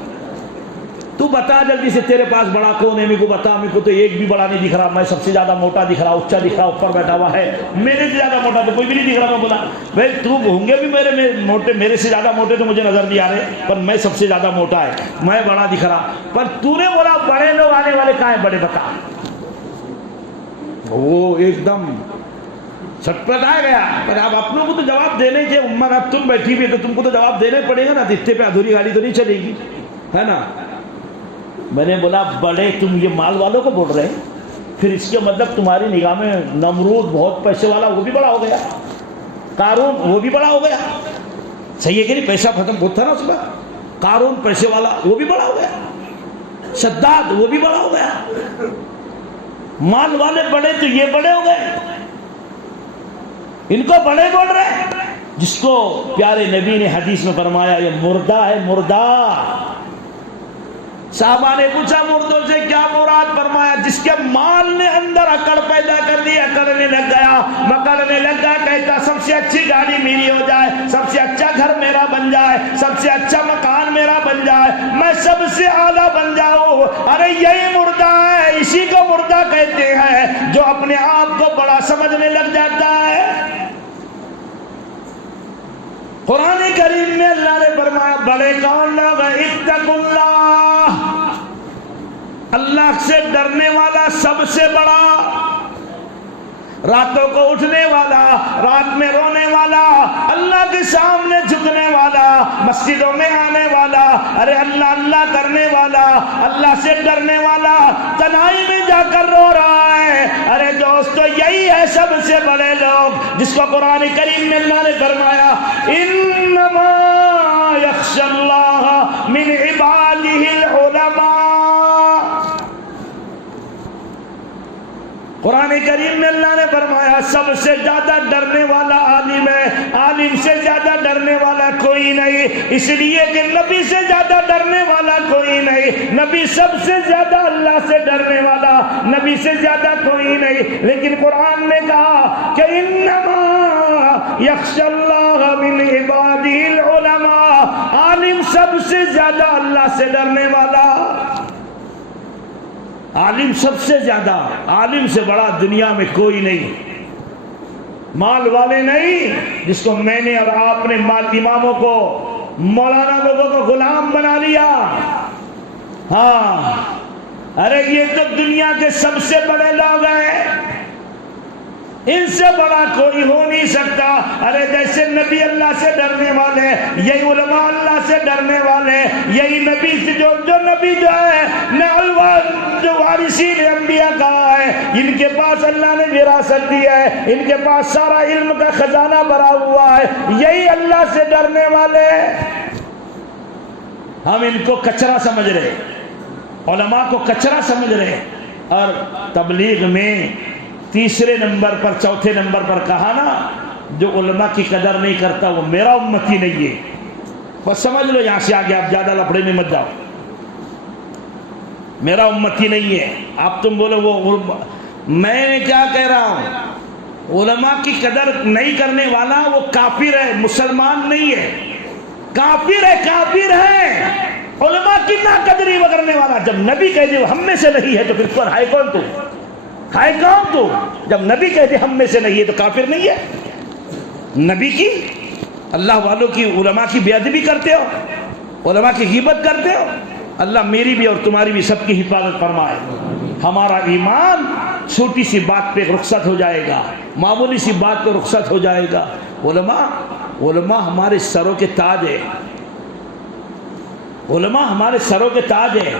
تو بتا جلدی سے تیرے پاس بڑا کون ہے، میرے کو بتا. میرے کو تو ایک بھی بڑا نہیں دکھ رہا، میں سب سے زیادہ موٹا دکھ رہا، اونچا دکھ رہا، اوپر بیٹھا ہوا ہے، میرے سے زیادہ موٹا تو کوئی بھی نہیں دکھ رہا. میں بولا بھائی تو ہوں گے بھی میرے سے زیادہ موٹے تو مجھے نظر نہیں آ رہے، پر میں سب سے زیادہ موٹا ہے، میں بڑا دکھ رہا. پر تو نے بولا بڑے لوگ آنے والے کہاں ہیں، بڑے بتا. وہ ایک دم چھٹپٹ آ گیا. پر اب اپنوں کو تو جواب دینے کے، امت اب تم بیٹھی بھی تو تم کو تو جواب دینا پڑے گا نا، اتنے پہ ادھوری گاڑی تو نہیں چلے گی، ہے نا. میں نے بولا بڑے تم یہ مال والوں کو بول رہے ہیں، پھر اس کے مطلب تمہاری نگاہ میں نمرود بہت پیسے والا وہ بھی بڑا ہو گیا، قارون وہ بھی بڑا ہو گیا. صحیح ہے کہ نہیں، پیسہ ختم بہت تھا نا اس کا. قارون پیسے والا وہ بھی بڑا ہو گیا، شداد وہ بھی بڑا ہو گیا. مال والے بڑے تو یہ بڑے ہو گئے، ان کو بڑے بول رہے، جس کو پیارے نبی نے حدیث میں فرمایا یہ مردہ ہے، مردہ. صحابہ نے پوچھا مردوں سے کیا مراد؟ فرمایا جس کے مال نے اندر اکڑ پیدا کر دی، اکڑنے لگ گیا، مکڑنے لگ گیا، کہتا سب سے اچھی گاڑی میری ہو جائے، سب سے اچھا گھر میرا بن جائے، سب سے اچھا مکان میرا بن جائے، میں سب سے اعلیٰ بن جاؤں. ارے یہی مردہ ہے، اسی کو مردہ کہتے ہیں جو اپنے آپ کو بڑا سمجھنے لگ جاتا ہے. قرآن کریم میں اللہ نے فرمایا بڑے کون لوگ ہیں، اتقوا اللہ، اللہ سے ڈرنے والا سب سے بڑا، راتوں کو اٹھنے والا، رات میں رونے والا، اللہ کے سامنے جھکنے والا، مسجدوں میں آنے والا، ارے اللہ اللہ کرنے والا، اللہ سے ڈرنے والا، تنہائی میں جا کر رو رہا ہے. ارے دوستو یہی ہے سب سے بڑے لوگ، جس کو قرآن کریم میں اللہ نے فرمایا انما یخشی اللہ من عبادہ العلماء. قرآن کریم میں اللہ نے فرمایا سب سے زیادہ ڈرنے والا عالم ہے، عالم سے زیادہ ڈرنے والا کوئی نہیں، اس لیے کہ نبی سے زیادہ ڈرنے والا کوئی نہیں، نبی سب سے زیادہ اللہ سے ڈرنے والا، نبی سے زیادہ کوئی نہیں. لیکن قرآن نے کہا کہ انما یخشی اللہ من عبادہ العلماء، عالم سب سے زیادہ اللہ سے ڈرنے والا، عالم سب سے زیادہ، عالم سے بڑا دنیا میں کوئی نہیں. مال والے نہیں، جس کو میں نے اور آپ نے مال اماموں کو، مولانا لوگوں کو غلام بنا لیا. ہاں ارے یہ تو دنیا کے سب سے بڑے لوگ ہیں، ان سے بڑا کوئی ہو نہیں سکتا. ارے جیسے نبی اللہ سے ڈرنے والے، یہی علماء اللہ سے ڈرنے والے، یہی نبی سے جو نبی جو ہے جو وارثین انبیاء کہا ہے، ان کے پاس اللہ نے وراثت دی ہے، ان کے پاس سارا علم کا خزانہ بھرا ہوا ہے، یہی اللہ سے ڈرنے والے. ہم ان کو کچرا سمجھ رہے، علماء کو کچرا سمجھ رہے. اور تبلیغ میں تیسرے نمبر پر، چوتھے نمبر پر کہا نا جو علماء کی قدر نہیں کرتا وہ میرا امتی نہیں ہے. بس سمجھ لو یہاں سے آگے آپ زیادہ لفڑے میں مت جاؤ، میرا امتی نہیں ہے. آپ تم بولو وہ میں کیا کہہ رہا ہوں، علماء کی قدر نہیں کرنے والا وہ کافر ہے، مسلمان نہیں ہے، کافر ہے، کافر ہے. علماء کی ناقدری کرنے والا جب نبی کہہ دے ہم میں سے نہیں ہے تو پھر پر ہے کون تو، ہے کون تو؟ جب نبی کہتے ہم میں سے نہیں ہے تو کافر نہیں ہے. نبی کی، اللہ والوں کی، علماء کی بے ادبی کرتے ہو، علماء کی غیبت کرتے ہو. اللہ میری بھی اور تمہاری بھی سب کی حفاظت فرمائے. ہمارا ایمان چھوٹی سی بات پہ رخصت ہو جائے گا، معمولی سی بات پہ رخصت ہو جائے گا۔ علماء ہمارے سروں کے تاج ہے، علماء ہمارے سروں کے تاج ہے۔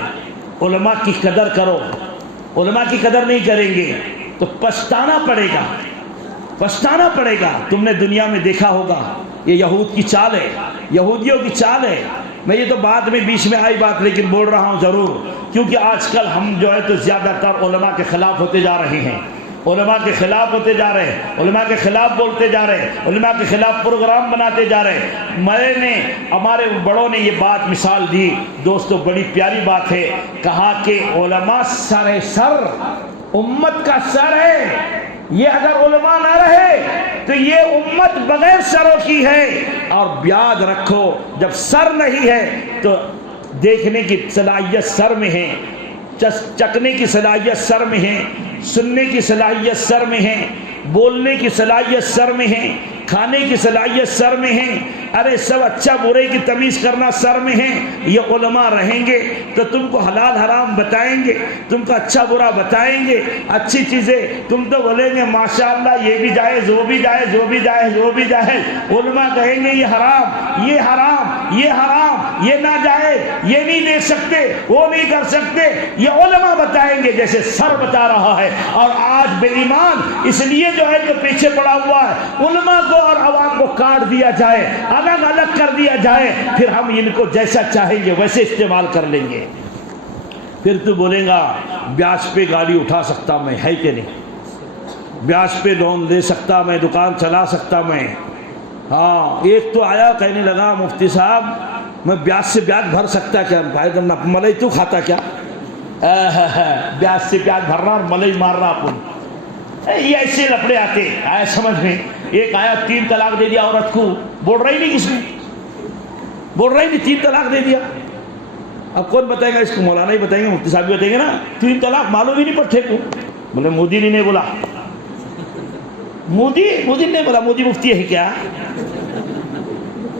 علماء کی قدر کرو، علماء کی قدر نہیں کریں گے تو پچھتانا پڑے گا، پچھتانا پڑے گا۔ تم نے دنیا میں دیکھا ہوگا، یہ یہود کی چال ہے، یہودیوں کی چال ہے۔ میں یہ تو بعد میں بیچ میں آئی بات لیکن بول رہا ہوں ضرور، کیونکہ آج کل ہم جو ہے تو زیادہ تر علماء کے خلاف ہوتے جا رہے ہیں، علماء کے خلاف ہوتے جا رہے ہیں، علماء کے خلاف بولتے جا رہے ہیں، علماء کے خلاف پروگرام بناتے جا رہے ہیں۔ میں نے ہمارے بڑوں نے یہ بات مثال دی دوستو، بڑی پیاری بات ہے، کہا کہ علماء سر سر، امت کا سر ہے۔ یہ اگر علماء نہ رہے تو یہ امت بغیر سروں کی ہے۔ اور یاد رکھو جب سر نہیں ہے تو دیکھنے کی صلاحیت سر میں ہے، چکنے کی صلاحیت سر میں ہے، سننے کی صلاحیت سر میں ہے، بولنے کی صلاحیت سر میں ہے، کھانے کی صلاحیت سر میں ہے، ارے سب اچھا برے کی تمیز کرنا سر میں ہے۔ یہ علماء رہیں گے تو تم کو حلال حرام بتائیں گے، تم کو اچھا برا بتائیں گے، اچھی چیزیں تم تو بولیں گے ماشاءاللہ یہ بھی جائز، وہ بھی جائز، وہ بھی جائز، وہ بھی جائز۔ علماء کہیں گے یہ حرام، یہ حرام، یہ حرام، یہ ناجائز، یہ نہیں دے سکتے، وہ نہیں کر سکتے، یہ علماء بتائیں گے جیسے سر بتا رہا ہے۔ اور آج بے ایمان اس لیے جو ہے جو پیچھے پڑا ہوا ہے، علماء کو اور عوام کو کاٹ دیا جائے، الگ الگ کر دیا جائے، پھر ہم ان کو جیسا چاہیں گے ویسے استعمال کر لیں گے۔ پھر تو بولیں گا بیاج پہ گاڑی اٹھا سکتا میں، ہے کہ نہیں؟ بیاج پہ لون لے سکتا میں، دکان چلا سکتا میں۔ ہاں ایک تو آیا کہنے لگا مفتی صاحب میں بیاج سے بیاج بھر سکتا کیا؟ بھائی ملئی تو کھاتا کیا؟ بیاج سے بیاج بھرنا اور ملئی مارنا اپن، یہ ایسے لفڑے آتے آئے سمجھ میں۔ ایک آیا 3 طلاق دے دیا عورت کو، بول رہی نہیں، کس نے بول رہی نہیں، 3 طلاق دے دیا۔ اب کون بتائے گا اس کو؟ مولانا ہی بتائیں گے، مفتی صاحب بھی بتائیں گے نا۔ 3 طلاق معلوم ہی نہیں پڑتے کو، بولے مودی نے نہیں بولا، مودی نے بولا، مودی مفتی ہے کیا؟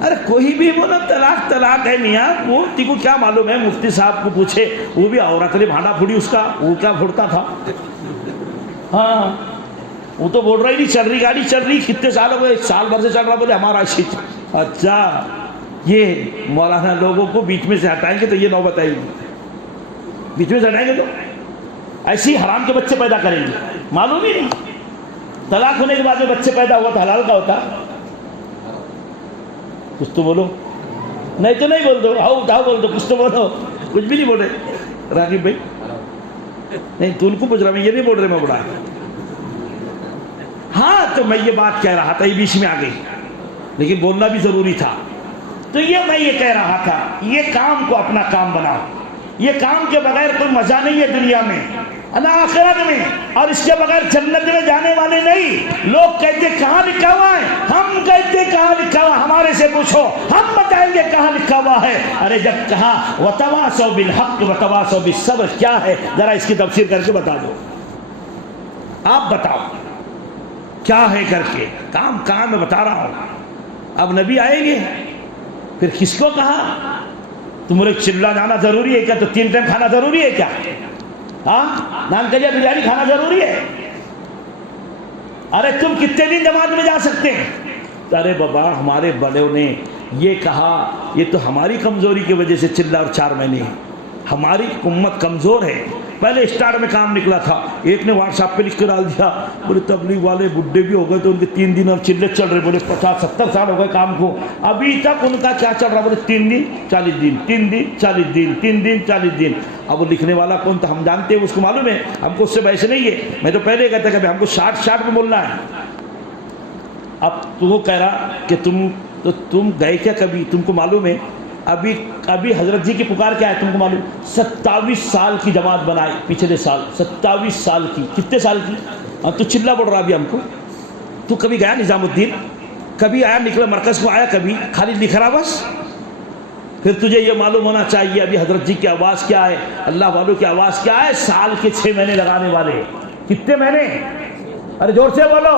ارے کوئی بھی بولا طلاق طلاق ہے میاں، وہ مفتی کو کیا معلوم ہے؟ مفتی صاحب کو پوچھے، وہ بھی عورت نے بھانڈا پھوڑی اس کا، وہ کیا پھوڑتا تھا؟ ہاں وہ تو بول رہی نہیں، چل رہی گاڑی چل رہی، کتنے سال ہو گئے؟ 1 سال بھر سے چل رہا، بولے ہمارا ایسی۔ اچھا یہ مولانا لوگوں کو بیچ میں سے ہٹائیں گے تو یہ نوبت آئے گی، بیچ میں سے ہٹائیں گے تو ایسی حرام کے بچے پیدا کریں گے، معلوم ہی نہیں۔ طلاق ہونے کے بعد جو بچے پیدا ہوا تو حلال کا ہوتا؟ کچھ تو بولو، نہیں تو نہیں بول دو، اٹھاؤ بول دو، کچھ تو بولو، کچھ بھی نہیں بولے راغب بھائی، نہیں تو ان کو پوچھ رہا، میں یہ نہیں بول رہے میں بڑا۔ ہاں تو میں یہ بات کہہ رہا تھا، یہ بیچ میں آ گئی لیکن بولنا بھی ضروری تھا۔ تو یہ میں یہ کہہ رہا تھا، یہ کام کو اپنا کام بناؤ، یہ کام کے بغیر کوئی مزہ نہیں ہے دنیا میں، نہ آخرت میں، اور اس کے بغیر جنت میں جانے والے نہیں۔ لوگ کہتے کہاں لکھا ہوا ہے، ہم کہتے کہاں لکھا ہوا، ہمارے سے پوچھو ہم بتائیں گے کہاں لکھا ہوا ہے۔ ارے جب کہا وتواصوا بالحق وتواصوا بالصبر، کیا ہے ذرا اس کی تفسیر کر کے بتا دو، آپ بتاؤ کیا ہے کر کے، کام کہاں میں بتا رہا ہوں۔ اب نبی آئیں گے پھر کس کو کہا تم لوگ چلا جانا ضروری ہے کیا؟ تو 3 ٹائم کھانا ضروری ہے کیا؟ ہاں نان کلیا بریانی کھانا ضروری ہے؟ ارے تم کتنے دن جماعت میں جا سکتے ہیں؟ ارے بابا ہمارے بڑوں نے یہ کہا، یہ تو ہماری کمزوری کی وجہ سے چلا اور 4 مہینے، ہماری امت کمزور ہے۔ پہلے اسٹارٹ میں کام نکلا تھا، ایک نے واٹس ایپ پہ لکھ کے ڈال دیا، بولے تبلیغ والے بڈھے بھی ہو گئے تو ان کے 3 دن اور چلے چل رہے، بولے 50-70 سال ہو گئے کام کو، ابھی تک ان کا کیا چل رہا؟ بولے 3 دن 40 دن، 3 دن 40 دن، 3 دن 40 دن۔ اب وہ لکھنے والا کون تھا ہم جانتے ہیں، اس کو معلوم ہے، ہم کو اس سے بحث نہیں ہے۔ میں تو پہلے کہتا کہ ہم کو شارٹ میں بولنا ہے۔ اب تو وہ کہہ رہا کہ تم گئے کیا کبھی؟ تم کو معلوم ہے ابھی حضرت جی کی پکار کیا ہے تم کو معلوم؟ 27 سال کی جماعت بنائی پچھلے سال، 27 سال کی، کتنے سال کی؟ اب تو چلا بڑھ رہا ابھی ہم کو۔ تو کبھی گیا نظام الدین؟ کبھی آیا نکلا مرکز کو آیا کبھی؟ خالی لکھ رہا بس۔ پھر تجھے یہ معلوم ہونا چاہیے ابھی حضرت جی کی آواز کیا ہے، اللہ والوں کی آواز کیا ہے۔ سال کے 6 مہینے لگانے والے، کتنے مہینے؟ ارے زور سے بولو،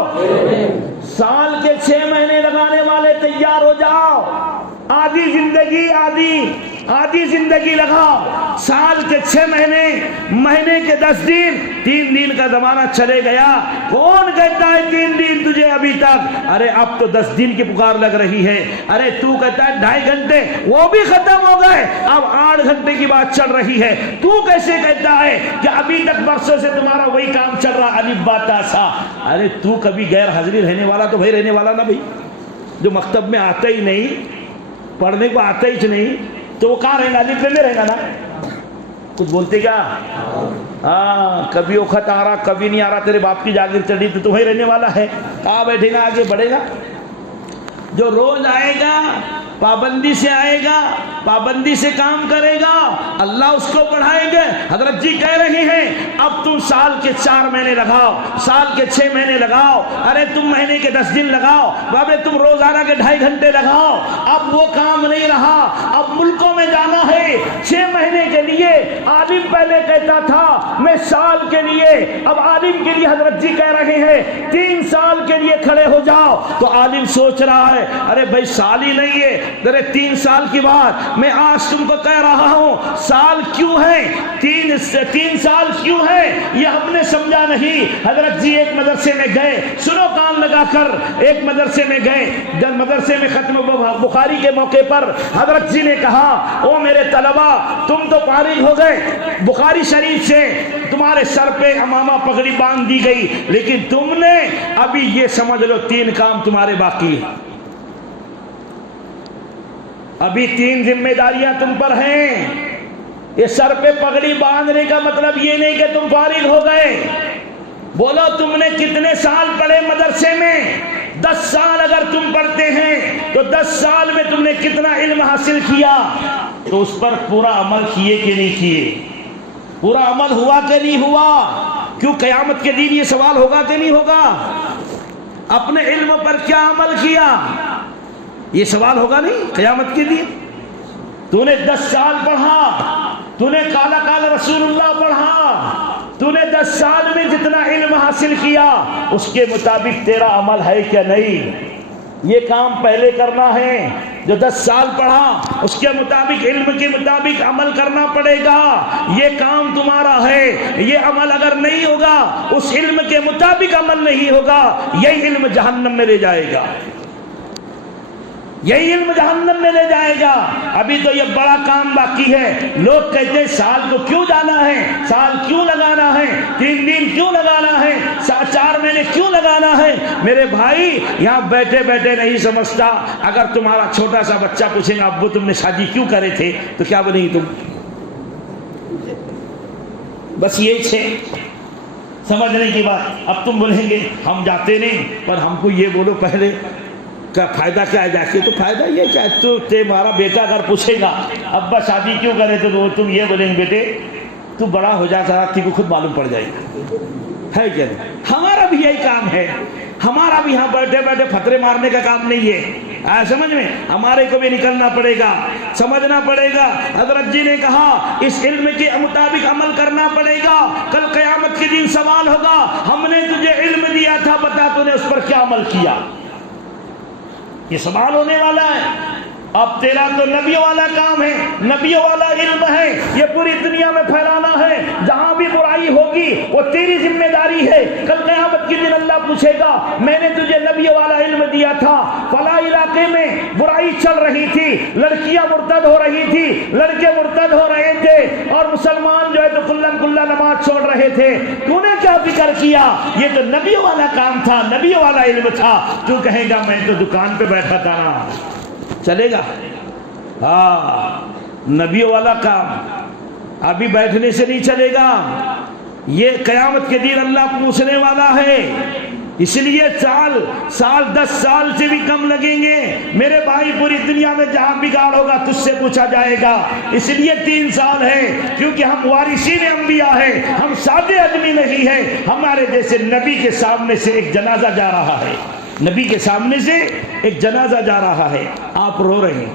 سال کے 6 مہینے لگانے والے، تیار ہو جاؤ۔ آدھی زندگی، آدھی آدھی زندگی لگاؤ، سال کے 6 مہینے، مہینے کے 10 دن، 3 دن کا زمانہ چلے گیا، کون کہتا ہے 3 دن تجھے ابھی تک؟ ارے اب تو 10 دن کی پکار لگ رہی ہے، ارے تو کہتا ہے 2.5 گھنٹے، وہ بھی ختم ہو گئے، اب 8 گھنٹے کی بات چل رہی ہے، تو کیسے کہتا ہے کہ ابھی تک برسوں سے تمہارا وہی کام چل رہا، الف با تا سا؟ ارے تو کبھی غیر حاضری رہنے والا تو بھائی رہنے والا نا بھائی، جو مکتب میں آتا ہی نہیں، پڑھنے کو آتا ہی نہیں، تو وہ کہاں رہے گا؟ الف میں رہے گا نا؟ کچھ بولتے کیا؟ ہاں، کبھی وقت آ رہا کبھی نہیں آ رہا، تیرے باپ کی جاگیر چڑھی تو تمہیں رہنے والا ہے، کہاں بیٹھے گا؟ آگے بڑھے گا؟ جو روز آئے گا، پابندی سے آئے گا، پابندی سے کام کرے گا، اللہ اس کو پڑھائیں گے۔ حضرت جی کہہ رہے ہیں اب تم سال کے 4 مہینے لگاؤ، سال کے 6 مہینے لگاؤ، ارے تم مہینے کے 10 دن لگاؤ، بابے تم روزانہ کے 2.5 گھنٹے لگاؤ، اب وہ کام نہیں رہا، اب ملکوں میں جانا ہے 6 مہینے کے لیے۔ عالم پہلے کہتا تھا میں سال کے لیے، اب عالم کے لیے حضرت جی کہہ رہے ہیں 3 سال کے لیے کھڑے ہو جاؤ۔ تو عالم سوچ رہا ہے ارے بھائی سال ہی نہیں ہے، ارے 3 سال کی بات میں آج تم کو کہہ رہا ہوں، سال کیوں ہے، 3 سال کیوں ہے یہ ہم نے سمجھا نہیں۔ حضرت جی ایک مدرسے میں گئے، سنو کان لگا کر، ایک مدرسے میں گئے، جب مدرسے میں ختم بخاری کے موقع پر حضرت جی نے کہا او میرے طلبہ تم تو فارغ ہو گئے بخاری شریف سے، تمہارے سر پہ امامہ پگڑی باندھ دی گئی، لیکن تم نے ابھی یہ سمجھ لو 3 کام تمہارے باقی ہیں، ابھی 3 ذمہ داریاں تم پر ہیں۔ یہ سر پہ پگڑی باندھنے کا مطلب یہ نہیں کہ تم فارغ ہو گئے۔ بولو تم نے کتنے سال پڑھے مدرسے میں؟ 10 سال اگر تم پڑھتے ہیں تو 10 سال میں تم نے کتنا علم حاصل کیا؟ تو اس پر پورا عمل کیے کہ نہیں کیے؟ پورا عمل ہوا کہ نہیں ہوا؟ کیوں قیامت کے دن یہ سوال ہوگا کہ نہیں ہوگا؟ اپنے علم پر کیا عمل کیا؟ یہ سوال ہوگا نہیں قیامت کے دن؟ تو نے 10 سال پڑھا، تو نے کالا کالا رسول اللہ پڑھا، تو نے 10 سال میں جتنا علم حاصل کیا اس کے مطابق تیرا عمل ہے کیا نہیں؟ یہ کام پہلے کرنا ہے، جو 10 سال پڑھا اس کے مطابق علم کے مطابق عمل کرنا پڑے گا، یہ کام تمہارا ہے۔ یہ عمل اگر نہیں ہوگا، اس علم کے مطابق عمل نہیں ہوگا، یہی علم جہنم میں لے جائے گا، یہی علم جہنم میں لے جائے گا۔ ابھی تو یہ بڑا کام باقی ہے۔ لوگ کہتے ہیں سال کو کیوں جانا ہے، سال کیوں لگانا ہے، 3 دن کیوں لگانا ہے، 4 مہینے کیوں لگانا ہے؟ میرے بھائی یہاں بیٹھے بیٹھے نہیں سمجھتا، اگر تمہارا چھوٹا سا بچہ پوچھے گا ابو تم نے شادی کیوں کرے تھے تو کیا بولیں گے تم؟ بس یہی چھے سمجھنے کی بات۔ اب تم بولیں گے ہم جاتے نہیں، پر ہم کو یہ بولو پہلے کا فائدہ کیا ہے جا کے؟ تو فائدہ یہ کیا ہے، تو تمہارا بیٹا اگر پوچھے گا ابا شادی کیوں کرے تو تم یہ بولیں گے بیٹے تو بڑا ہو جاتا تھی کو خود معلوم پڑ جائے گا، ہے کیا نہیں؟ ہمارا بھی یہی کام ہے، ہمارا بھی یہاں بیٹھے بیٹھے فترے مارنے کا کام نہیں ہے، آیا سمجھ میں؟ ہمارے کو بھی نکلنا پڑے گا، سمجھنا پڑے گا۔ حضرت جی نے کہا اس علم کے مطابق عمل کرنا پڑے گا، کل قیامت کے دن سوال ہوگا ہم نے تجھے علم دیا تھا بتا تو نے اس پر کیا عمل کیا؟ یہ سوال ہونے والا ہے۔ اب تیرا تو نبیوں والا کام ہے، نبیوں والا علم ہے، یہ پوری دنیا میں پھیلانا ہے، جہاں بھی برائی ہوگی وہ تیری ذمہ داری ہے۔ کل قیامت کے دن اللہ پوچھے گا میں نے تجھے نبیوں والا علم دیا تھا، فلاں علاقے میں برائی چل رہی تھی، لڑکیاں مرتد ہو رہی تھی، لڑکے مرتد ہو رہے تھے، اور مسلمان جو ہے تو کلا نماز چھوڑ رہے تھے، تو نے کیا فکر کیا؟ یہ تو نبیوں والا کام تھا، نبیوں والا علم تھا۔ تو کہے گا میں تو دکان پہ بیٹھا تھا نا، چلے گا؟ ہاں، نبیوں والا کام ابھی بیٹھنے سے نہیں چلے گا، یہ قیامت کے دن اللہ پوچھنے والا ہے۔ اس لیے سال 10 سال سے بھی کم لگیں گے میرے بھائی، پوری دنیا میں جہاں بگاڑ ہوگا تجھ سے پوچھا جائے گا۔ اس لیے 3 سال ہے کیونکہ ہم وارثین انبیاء ہیں، ہم سادے آدمی نہیں ہیں۔ ہمارے جیسے نبی کے سامنے سے ایک جنازہ جا رہا ہے، نبی کے سامنے سے ایک جنازہ جا رہا ہے، آپ رو رہے ہیں،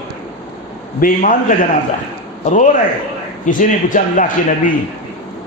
بے ایمان کا جنازہ ہے، رو رہے ہیں۔ کسی نے پوچھا اللہ کے نبی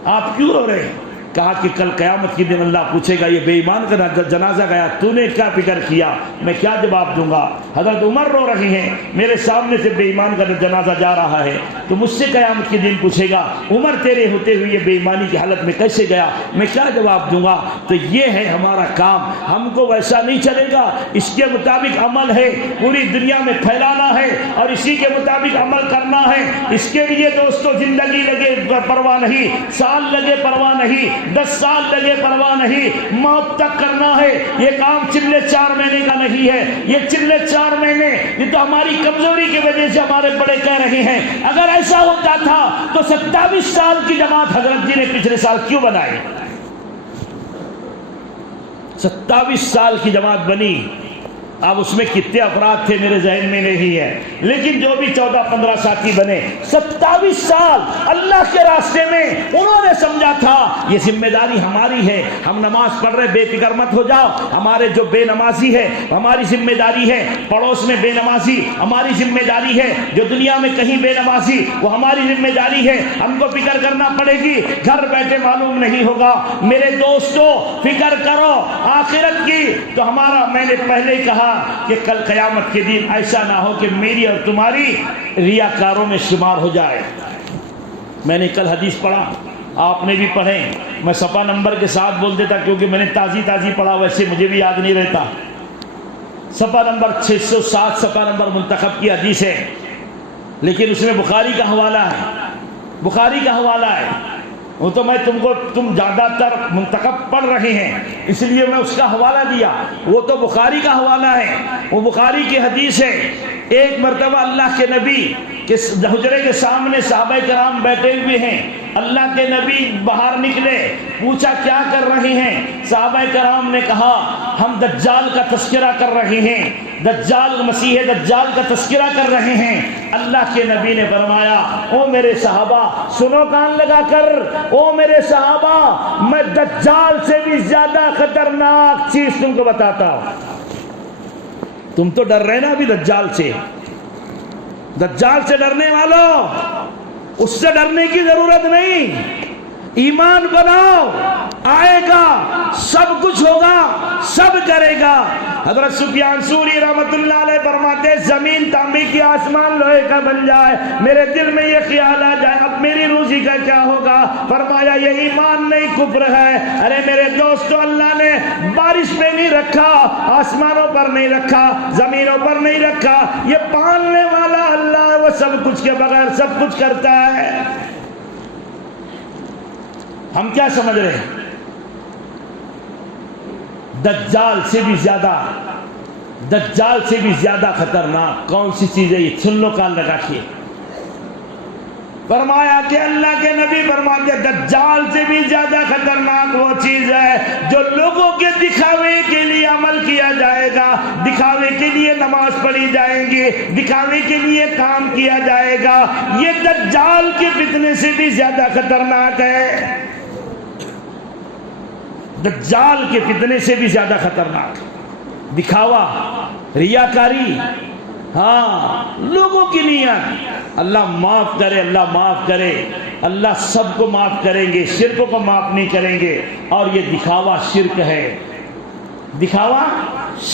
آپ کیوں رو رہے ہیں؟ کہا کہ کل قیامت کے دن اللہ پوچھے گا یہ بے ایمان کا جنازہ گیا تو نے کیا فکر کیا، میں کیا جواب دوں گا؟ حضرت عمر رو رہے ہیں، میرے سامنے سے بے ایمان کا جنازہ جا رہا ہے، تو مجھ سے قیامت کے دن پوچھے گا عمر تیرے ہوتے ہوئے یہ بے ایمانی کی حالت میں کیسے گیا، میں کیا جواب دوں گا؟ تو یہ ہے ہمارا کام، ہم کو ویسا نہیں چلے گا، اس کے مطابق عمل ہے، پوری دنیا میں پھیلانا ہے اور اسی کے مطابق عمل کرنا ہے۔ اس کے لیے دوستو زندگی لگے پرواہ نہیں، سال لگے پرواہ نہیں، 10 سال لگے پرواہ نہیں، موت تک کرنا ہے۔ یہ کام چلے 4 مہینے کا نہیں ہے، یہ چلے 4 مہینے یہ تو ہماری کمزوری کی وجہ سے ہمارے بڑے کہہ رہے ہیں۔ اگر ایسا ہوتا تھا تو 27 سال کی جماعت حضرت جی نے پچھلے سال کیوں بنائی؟ 27 سال کی جماعت بنی، اب اس میں کتنے افراد تھے میرے ذہن میں نہیں ہے، لیکن جو بھی 14-15 ساتھی بنے، 27 سال اللہ کے راستے میں انہوں نے سمجھا تھا یہ ذمہ داری ہماری ہے، ہم نماز پڑھ رہے بے فکر مت ہو جاؤ، ہمارے جو بے نمازی ہے ہماری ذمہ داری ہے، پڑوس میں بے نمازی ہماری ذمہ داری ہے، جو دنیا میں کہیں بے نمازی وہ ہماری ذمہ داری ہے، ہم کو فکر کرنا پڑے گی، گھر بیٹھے معلوم نہیں ہوگا۔ میرے دوستو فکر کرو آخرت کی، تو ہمارا میں نے پہلے ہی کہا کہ کل قیامت کے دن ایسا نہ ہو کہ میری اور تمہاری ریاکاروں میں شمار ہو جائے۔ میں نے کل حدیث پڑھا، آپ نے بھی پڑھے، میں صفحہ نمبر کے ساتھ بول دیتا کیونکہ میں نے تازی پڑھا، ویسے مجھے بھی یاد نہیں رہتا۔ صفحہ نمبر 607 صفحہ نمبر منتخب کی حدیث ہے، لیکن اس میں بخاری کا حوالہ ہے، بخاری کا حوالہ ہے، وہ تو میں تم زیادہ تر منتخب پڑھ رہے ہیں اس لیے میں اس کا حوالہ دیا، وہ تو بخاری کا حوالہ ہے، وہ بخاری کی حدیث ہے۔ ایک مرتبہ اللہ کے نبی کے حجرے کے سامنے صحابہ کرام بیٹھے ہوئے ہیں، اللہ کے نبی باہر نکلے، پوچھا کیا کر رہے ہیں؟ صحابہ کرام نے کہا ہم دجال کا تذکرہ کر رہے ہیں، دجال مسیح دجال کا تذکرہ کر رہے ہیں۔ اللہ کے نبی نے فرمایا او میرے صحابہ سنو کان لگا کر، او میرے صحابہ میں دجال سے بھی زیادہ خطرناک چیز تم کو بتاتا ہوں۔ تم تو ڈر رہے نا ابھی دجال سے، دجال سے ڈرنے والوں اس سے ڈرنے کی ضرورت نہیں، ایمان بناؤ، آئے گا، سب کچھ ہوگا، سب کرے گا۔ حضرت سفیان ثوری رحمت اللہ علیہ فرماتے زمین تانبے کی آسمان لوہے کا بن جائے، میرے دل میں یہ خیال آ جائے اب میری روزی کا کیا ہوگا؟ فرمایا یہ ایمان نہیں کفر ہے۔ ارے میرے دوستو اللہ نے بارش پہ نہیں رکھا، آسمانوں پر نہیں رکھا، زمینوں پر نہیں رکھا، یہ پالنے والا اللہ ہے، وہ سب کچھ کے بغیر سب کچھ کرتا ہے۔ ہم کیا سمجھ رہے ہیں؟ دجال سے بھی زیادہ خطرناک کون سی چیز ہے؟ یہ سن لو کان لگا کے۔ فرمایا کہ اللہ کے نبی فرماتے دجال سے بھی زیادہ خطرناک وہ چیز ہے جو لوگوں کے دکھاوے کے لیے عمل کیا جائے گا، دکھاوے کے لیے نماز پڑھی جائیں گی، دکھاوے کے لیے کام کیا جائے گا، یہ دجال کے فتنے سے بھی زیادہ خطرناک ہے، دجال کے فتنے سے بھی زیادہ خطرناک۔ دکھاوا، ریاکاری، ہاں لوگوں کی نیت، اللہ معاف کرے، اللہ معاف کرے، اللہ سب کو معاف کریں گے، شرک کو معاف نہیں کریں گے۔ اور یہ دکھاوا شرک ہے، دکھاوا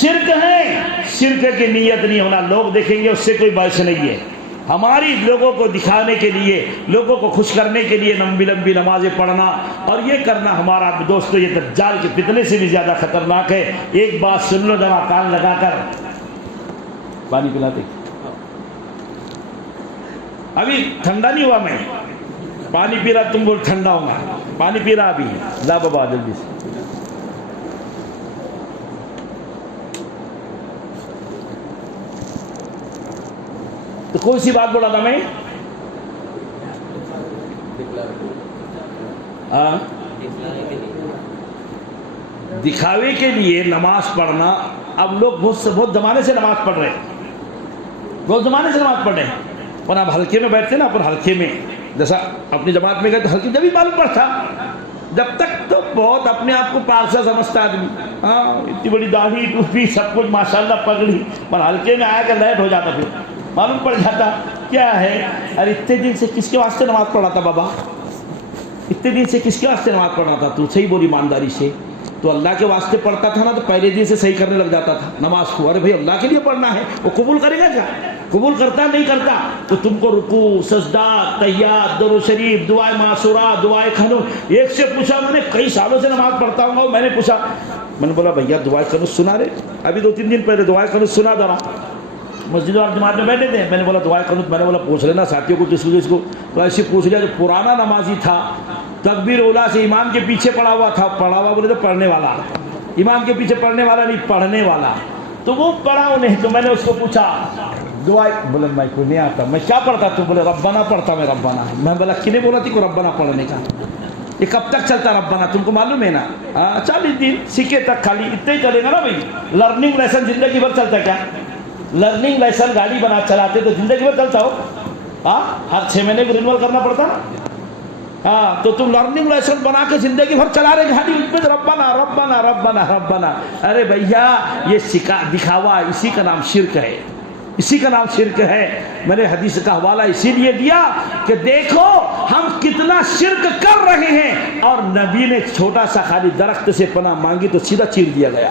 شرک ہے، شرک کی نیت نہیں ہونا، لوگ دیکھیں گے اس سے کوئی بحث نہیں ہے۔ ہماری لوگوں کو دکھانے کے لیے، لوگوں کو خوش کرنے کے لیے لمبی لمبی نمازیں پڑھنا اور یہ کرنا ہمارا دوستو یہ دجال کے فتنے سے بھی زیادہ خطرناک ہے۔ ایک بات سن لو ذرا کان لگا کر، پانی پلاتے ابھی ٹھنڈا نہیں ہوا، میں پانی پی رہا، تم بول ٹھنڈا ہوں گا، پانی پی رہا ابھی، لا بابا جلدی سے۔ تو کون سی بات بولا تھا میں؟ دکھاوے کے لیے نماز پڑھنا، اب لوگ بہت زمانے سے نماز پڑھ رہے ہیں، بہت زمانے سے نماز پڑھ رہے ہیں، پر اب ہلکے میں بیٹھتے نا، اپن ہلکے میں جیسا اپنی جماعت میں گئے تو ہلکے جب ہی معلوم پڑتا، جب تک تو بہت اپنے آپ کو پارسا سمجھتا آدمی، ہاں اتنی بڑی داڑھی ٹوپی سب کچھ ماشاءاللہ پگڑی، پر ہلکے میں آیا کہ لیٹ ہو جاتا، پھر معلوم پڑ جاتا کیا ہے، ارے اتنے دن سے کس کے واسطے نماز پڑھا تھا بابا؟ اتنے دن سے کس کے واسطے نماز پڑھ رہا تھا تو؟ صحیح بول ایمانداری سے تو اللہ کے واسطے پڑھتا تھا نا تو پہلے دن سے صحیح کرنے لگ جاتا تھا نماز کو. ارے بھائی اللہ کے لیے پڑھنا ہے, وہ قبول کرے گا کیا؟ قبول کرتا نہیں کرتا. تو تم کو رکوع, سجدہ, تحیات, درود شریف, دعائے معصورہ, دعائے قنوت. ایک سے پوچھا, میں نے کئی سالوں سے نماز پڑھتا ہوں, میں نے پوچھا, میں نے بولا بھیا دعائے قنوت سنا رہے؟ ابھی 2-3 دن پہلے دعائے قنوت سنا ذرا. مسجد اور جماعت میں بیٹھے تھے, میں نے بولا دعائے قنوت, میں نے بولا پوچھ لینا ساتھیوں کو جس کو ایسے پوچھ لیا. جو پرانا نمازی تھا تکبیر اولا سے امام کے پیچھے پڑا ہوا تھا, پڑھا ہوا بولے تو پڑھنے والا, امام کے پیچھے پڑھنے والا نہیں پڑھنے والا, تو وہ پڑھا انہیں. تو میں نے اس کو پوچھا دعائے, بولے میں کو نہیں آتا, میں کیا پڑھتا؟ تو بولے ربنا پڑھتا میں ربنا. میں بولا کنے بولا تھی کو ربنا پڑھنے کا؟ یہ کب تک چلتا ربنا تم کو معلوم ہے نا؟ 40 دن سیکھے تک خالی اتنے ہی چلے گا نا بھائی. لرننگ لیسن زندگی بھر چلتا کیا؟ لرننگ لیسن گاڑی بنا چلاتے تو زندگی بھر چلتا ہو؟ ہر 6 مہینے کو رینول کرنا پڑتا نا. تو تم لرننگ لیسن بنا کے زندگی بھر چلا رہے گاڑی, اس پہ ربنا ربنا ربنا ربنا. ارے بھیا یہ دکھاوا, اسی کا نام شرک ہے, اسی کا نام شرک ہے. میں نے حدیث کا حوالہ اسی لیے دیا کہ دیکھو ہم کتنا شرک کر رہے ہیں, اور نبی نے چھوٹا سا خالی درخت سے پناہ مانگی تو سیدھا چیر دیا گیا,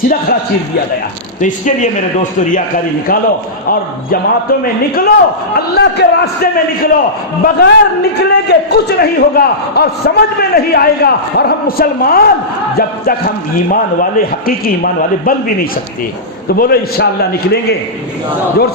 سیدھا کھڑا چیر دیا گیا. تو اس کے لیے میرے دوستو ریاکاری نکالو اور جماعتوں میں نکلو, اللہ کے راستے میں نکلو. بغیر نکلے کے کچھ نہیں ہوگا اور سمجھ میں نہیں آئے گا. اور ہم مسلمان جب تک ہم ایمان والے, حقیقی ایمان والے بن بھی نہیں سکتے. تو بولو انشاءاللہ نکلیں گے, زور سے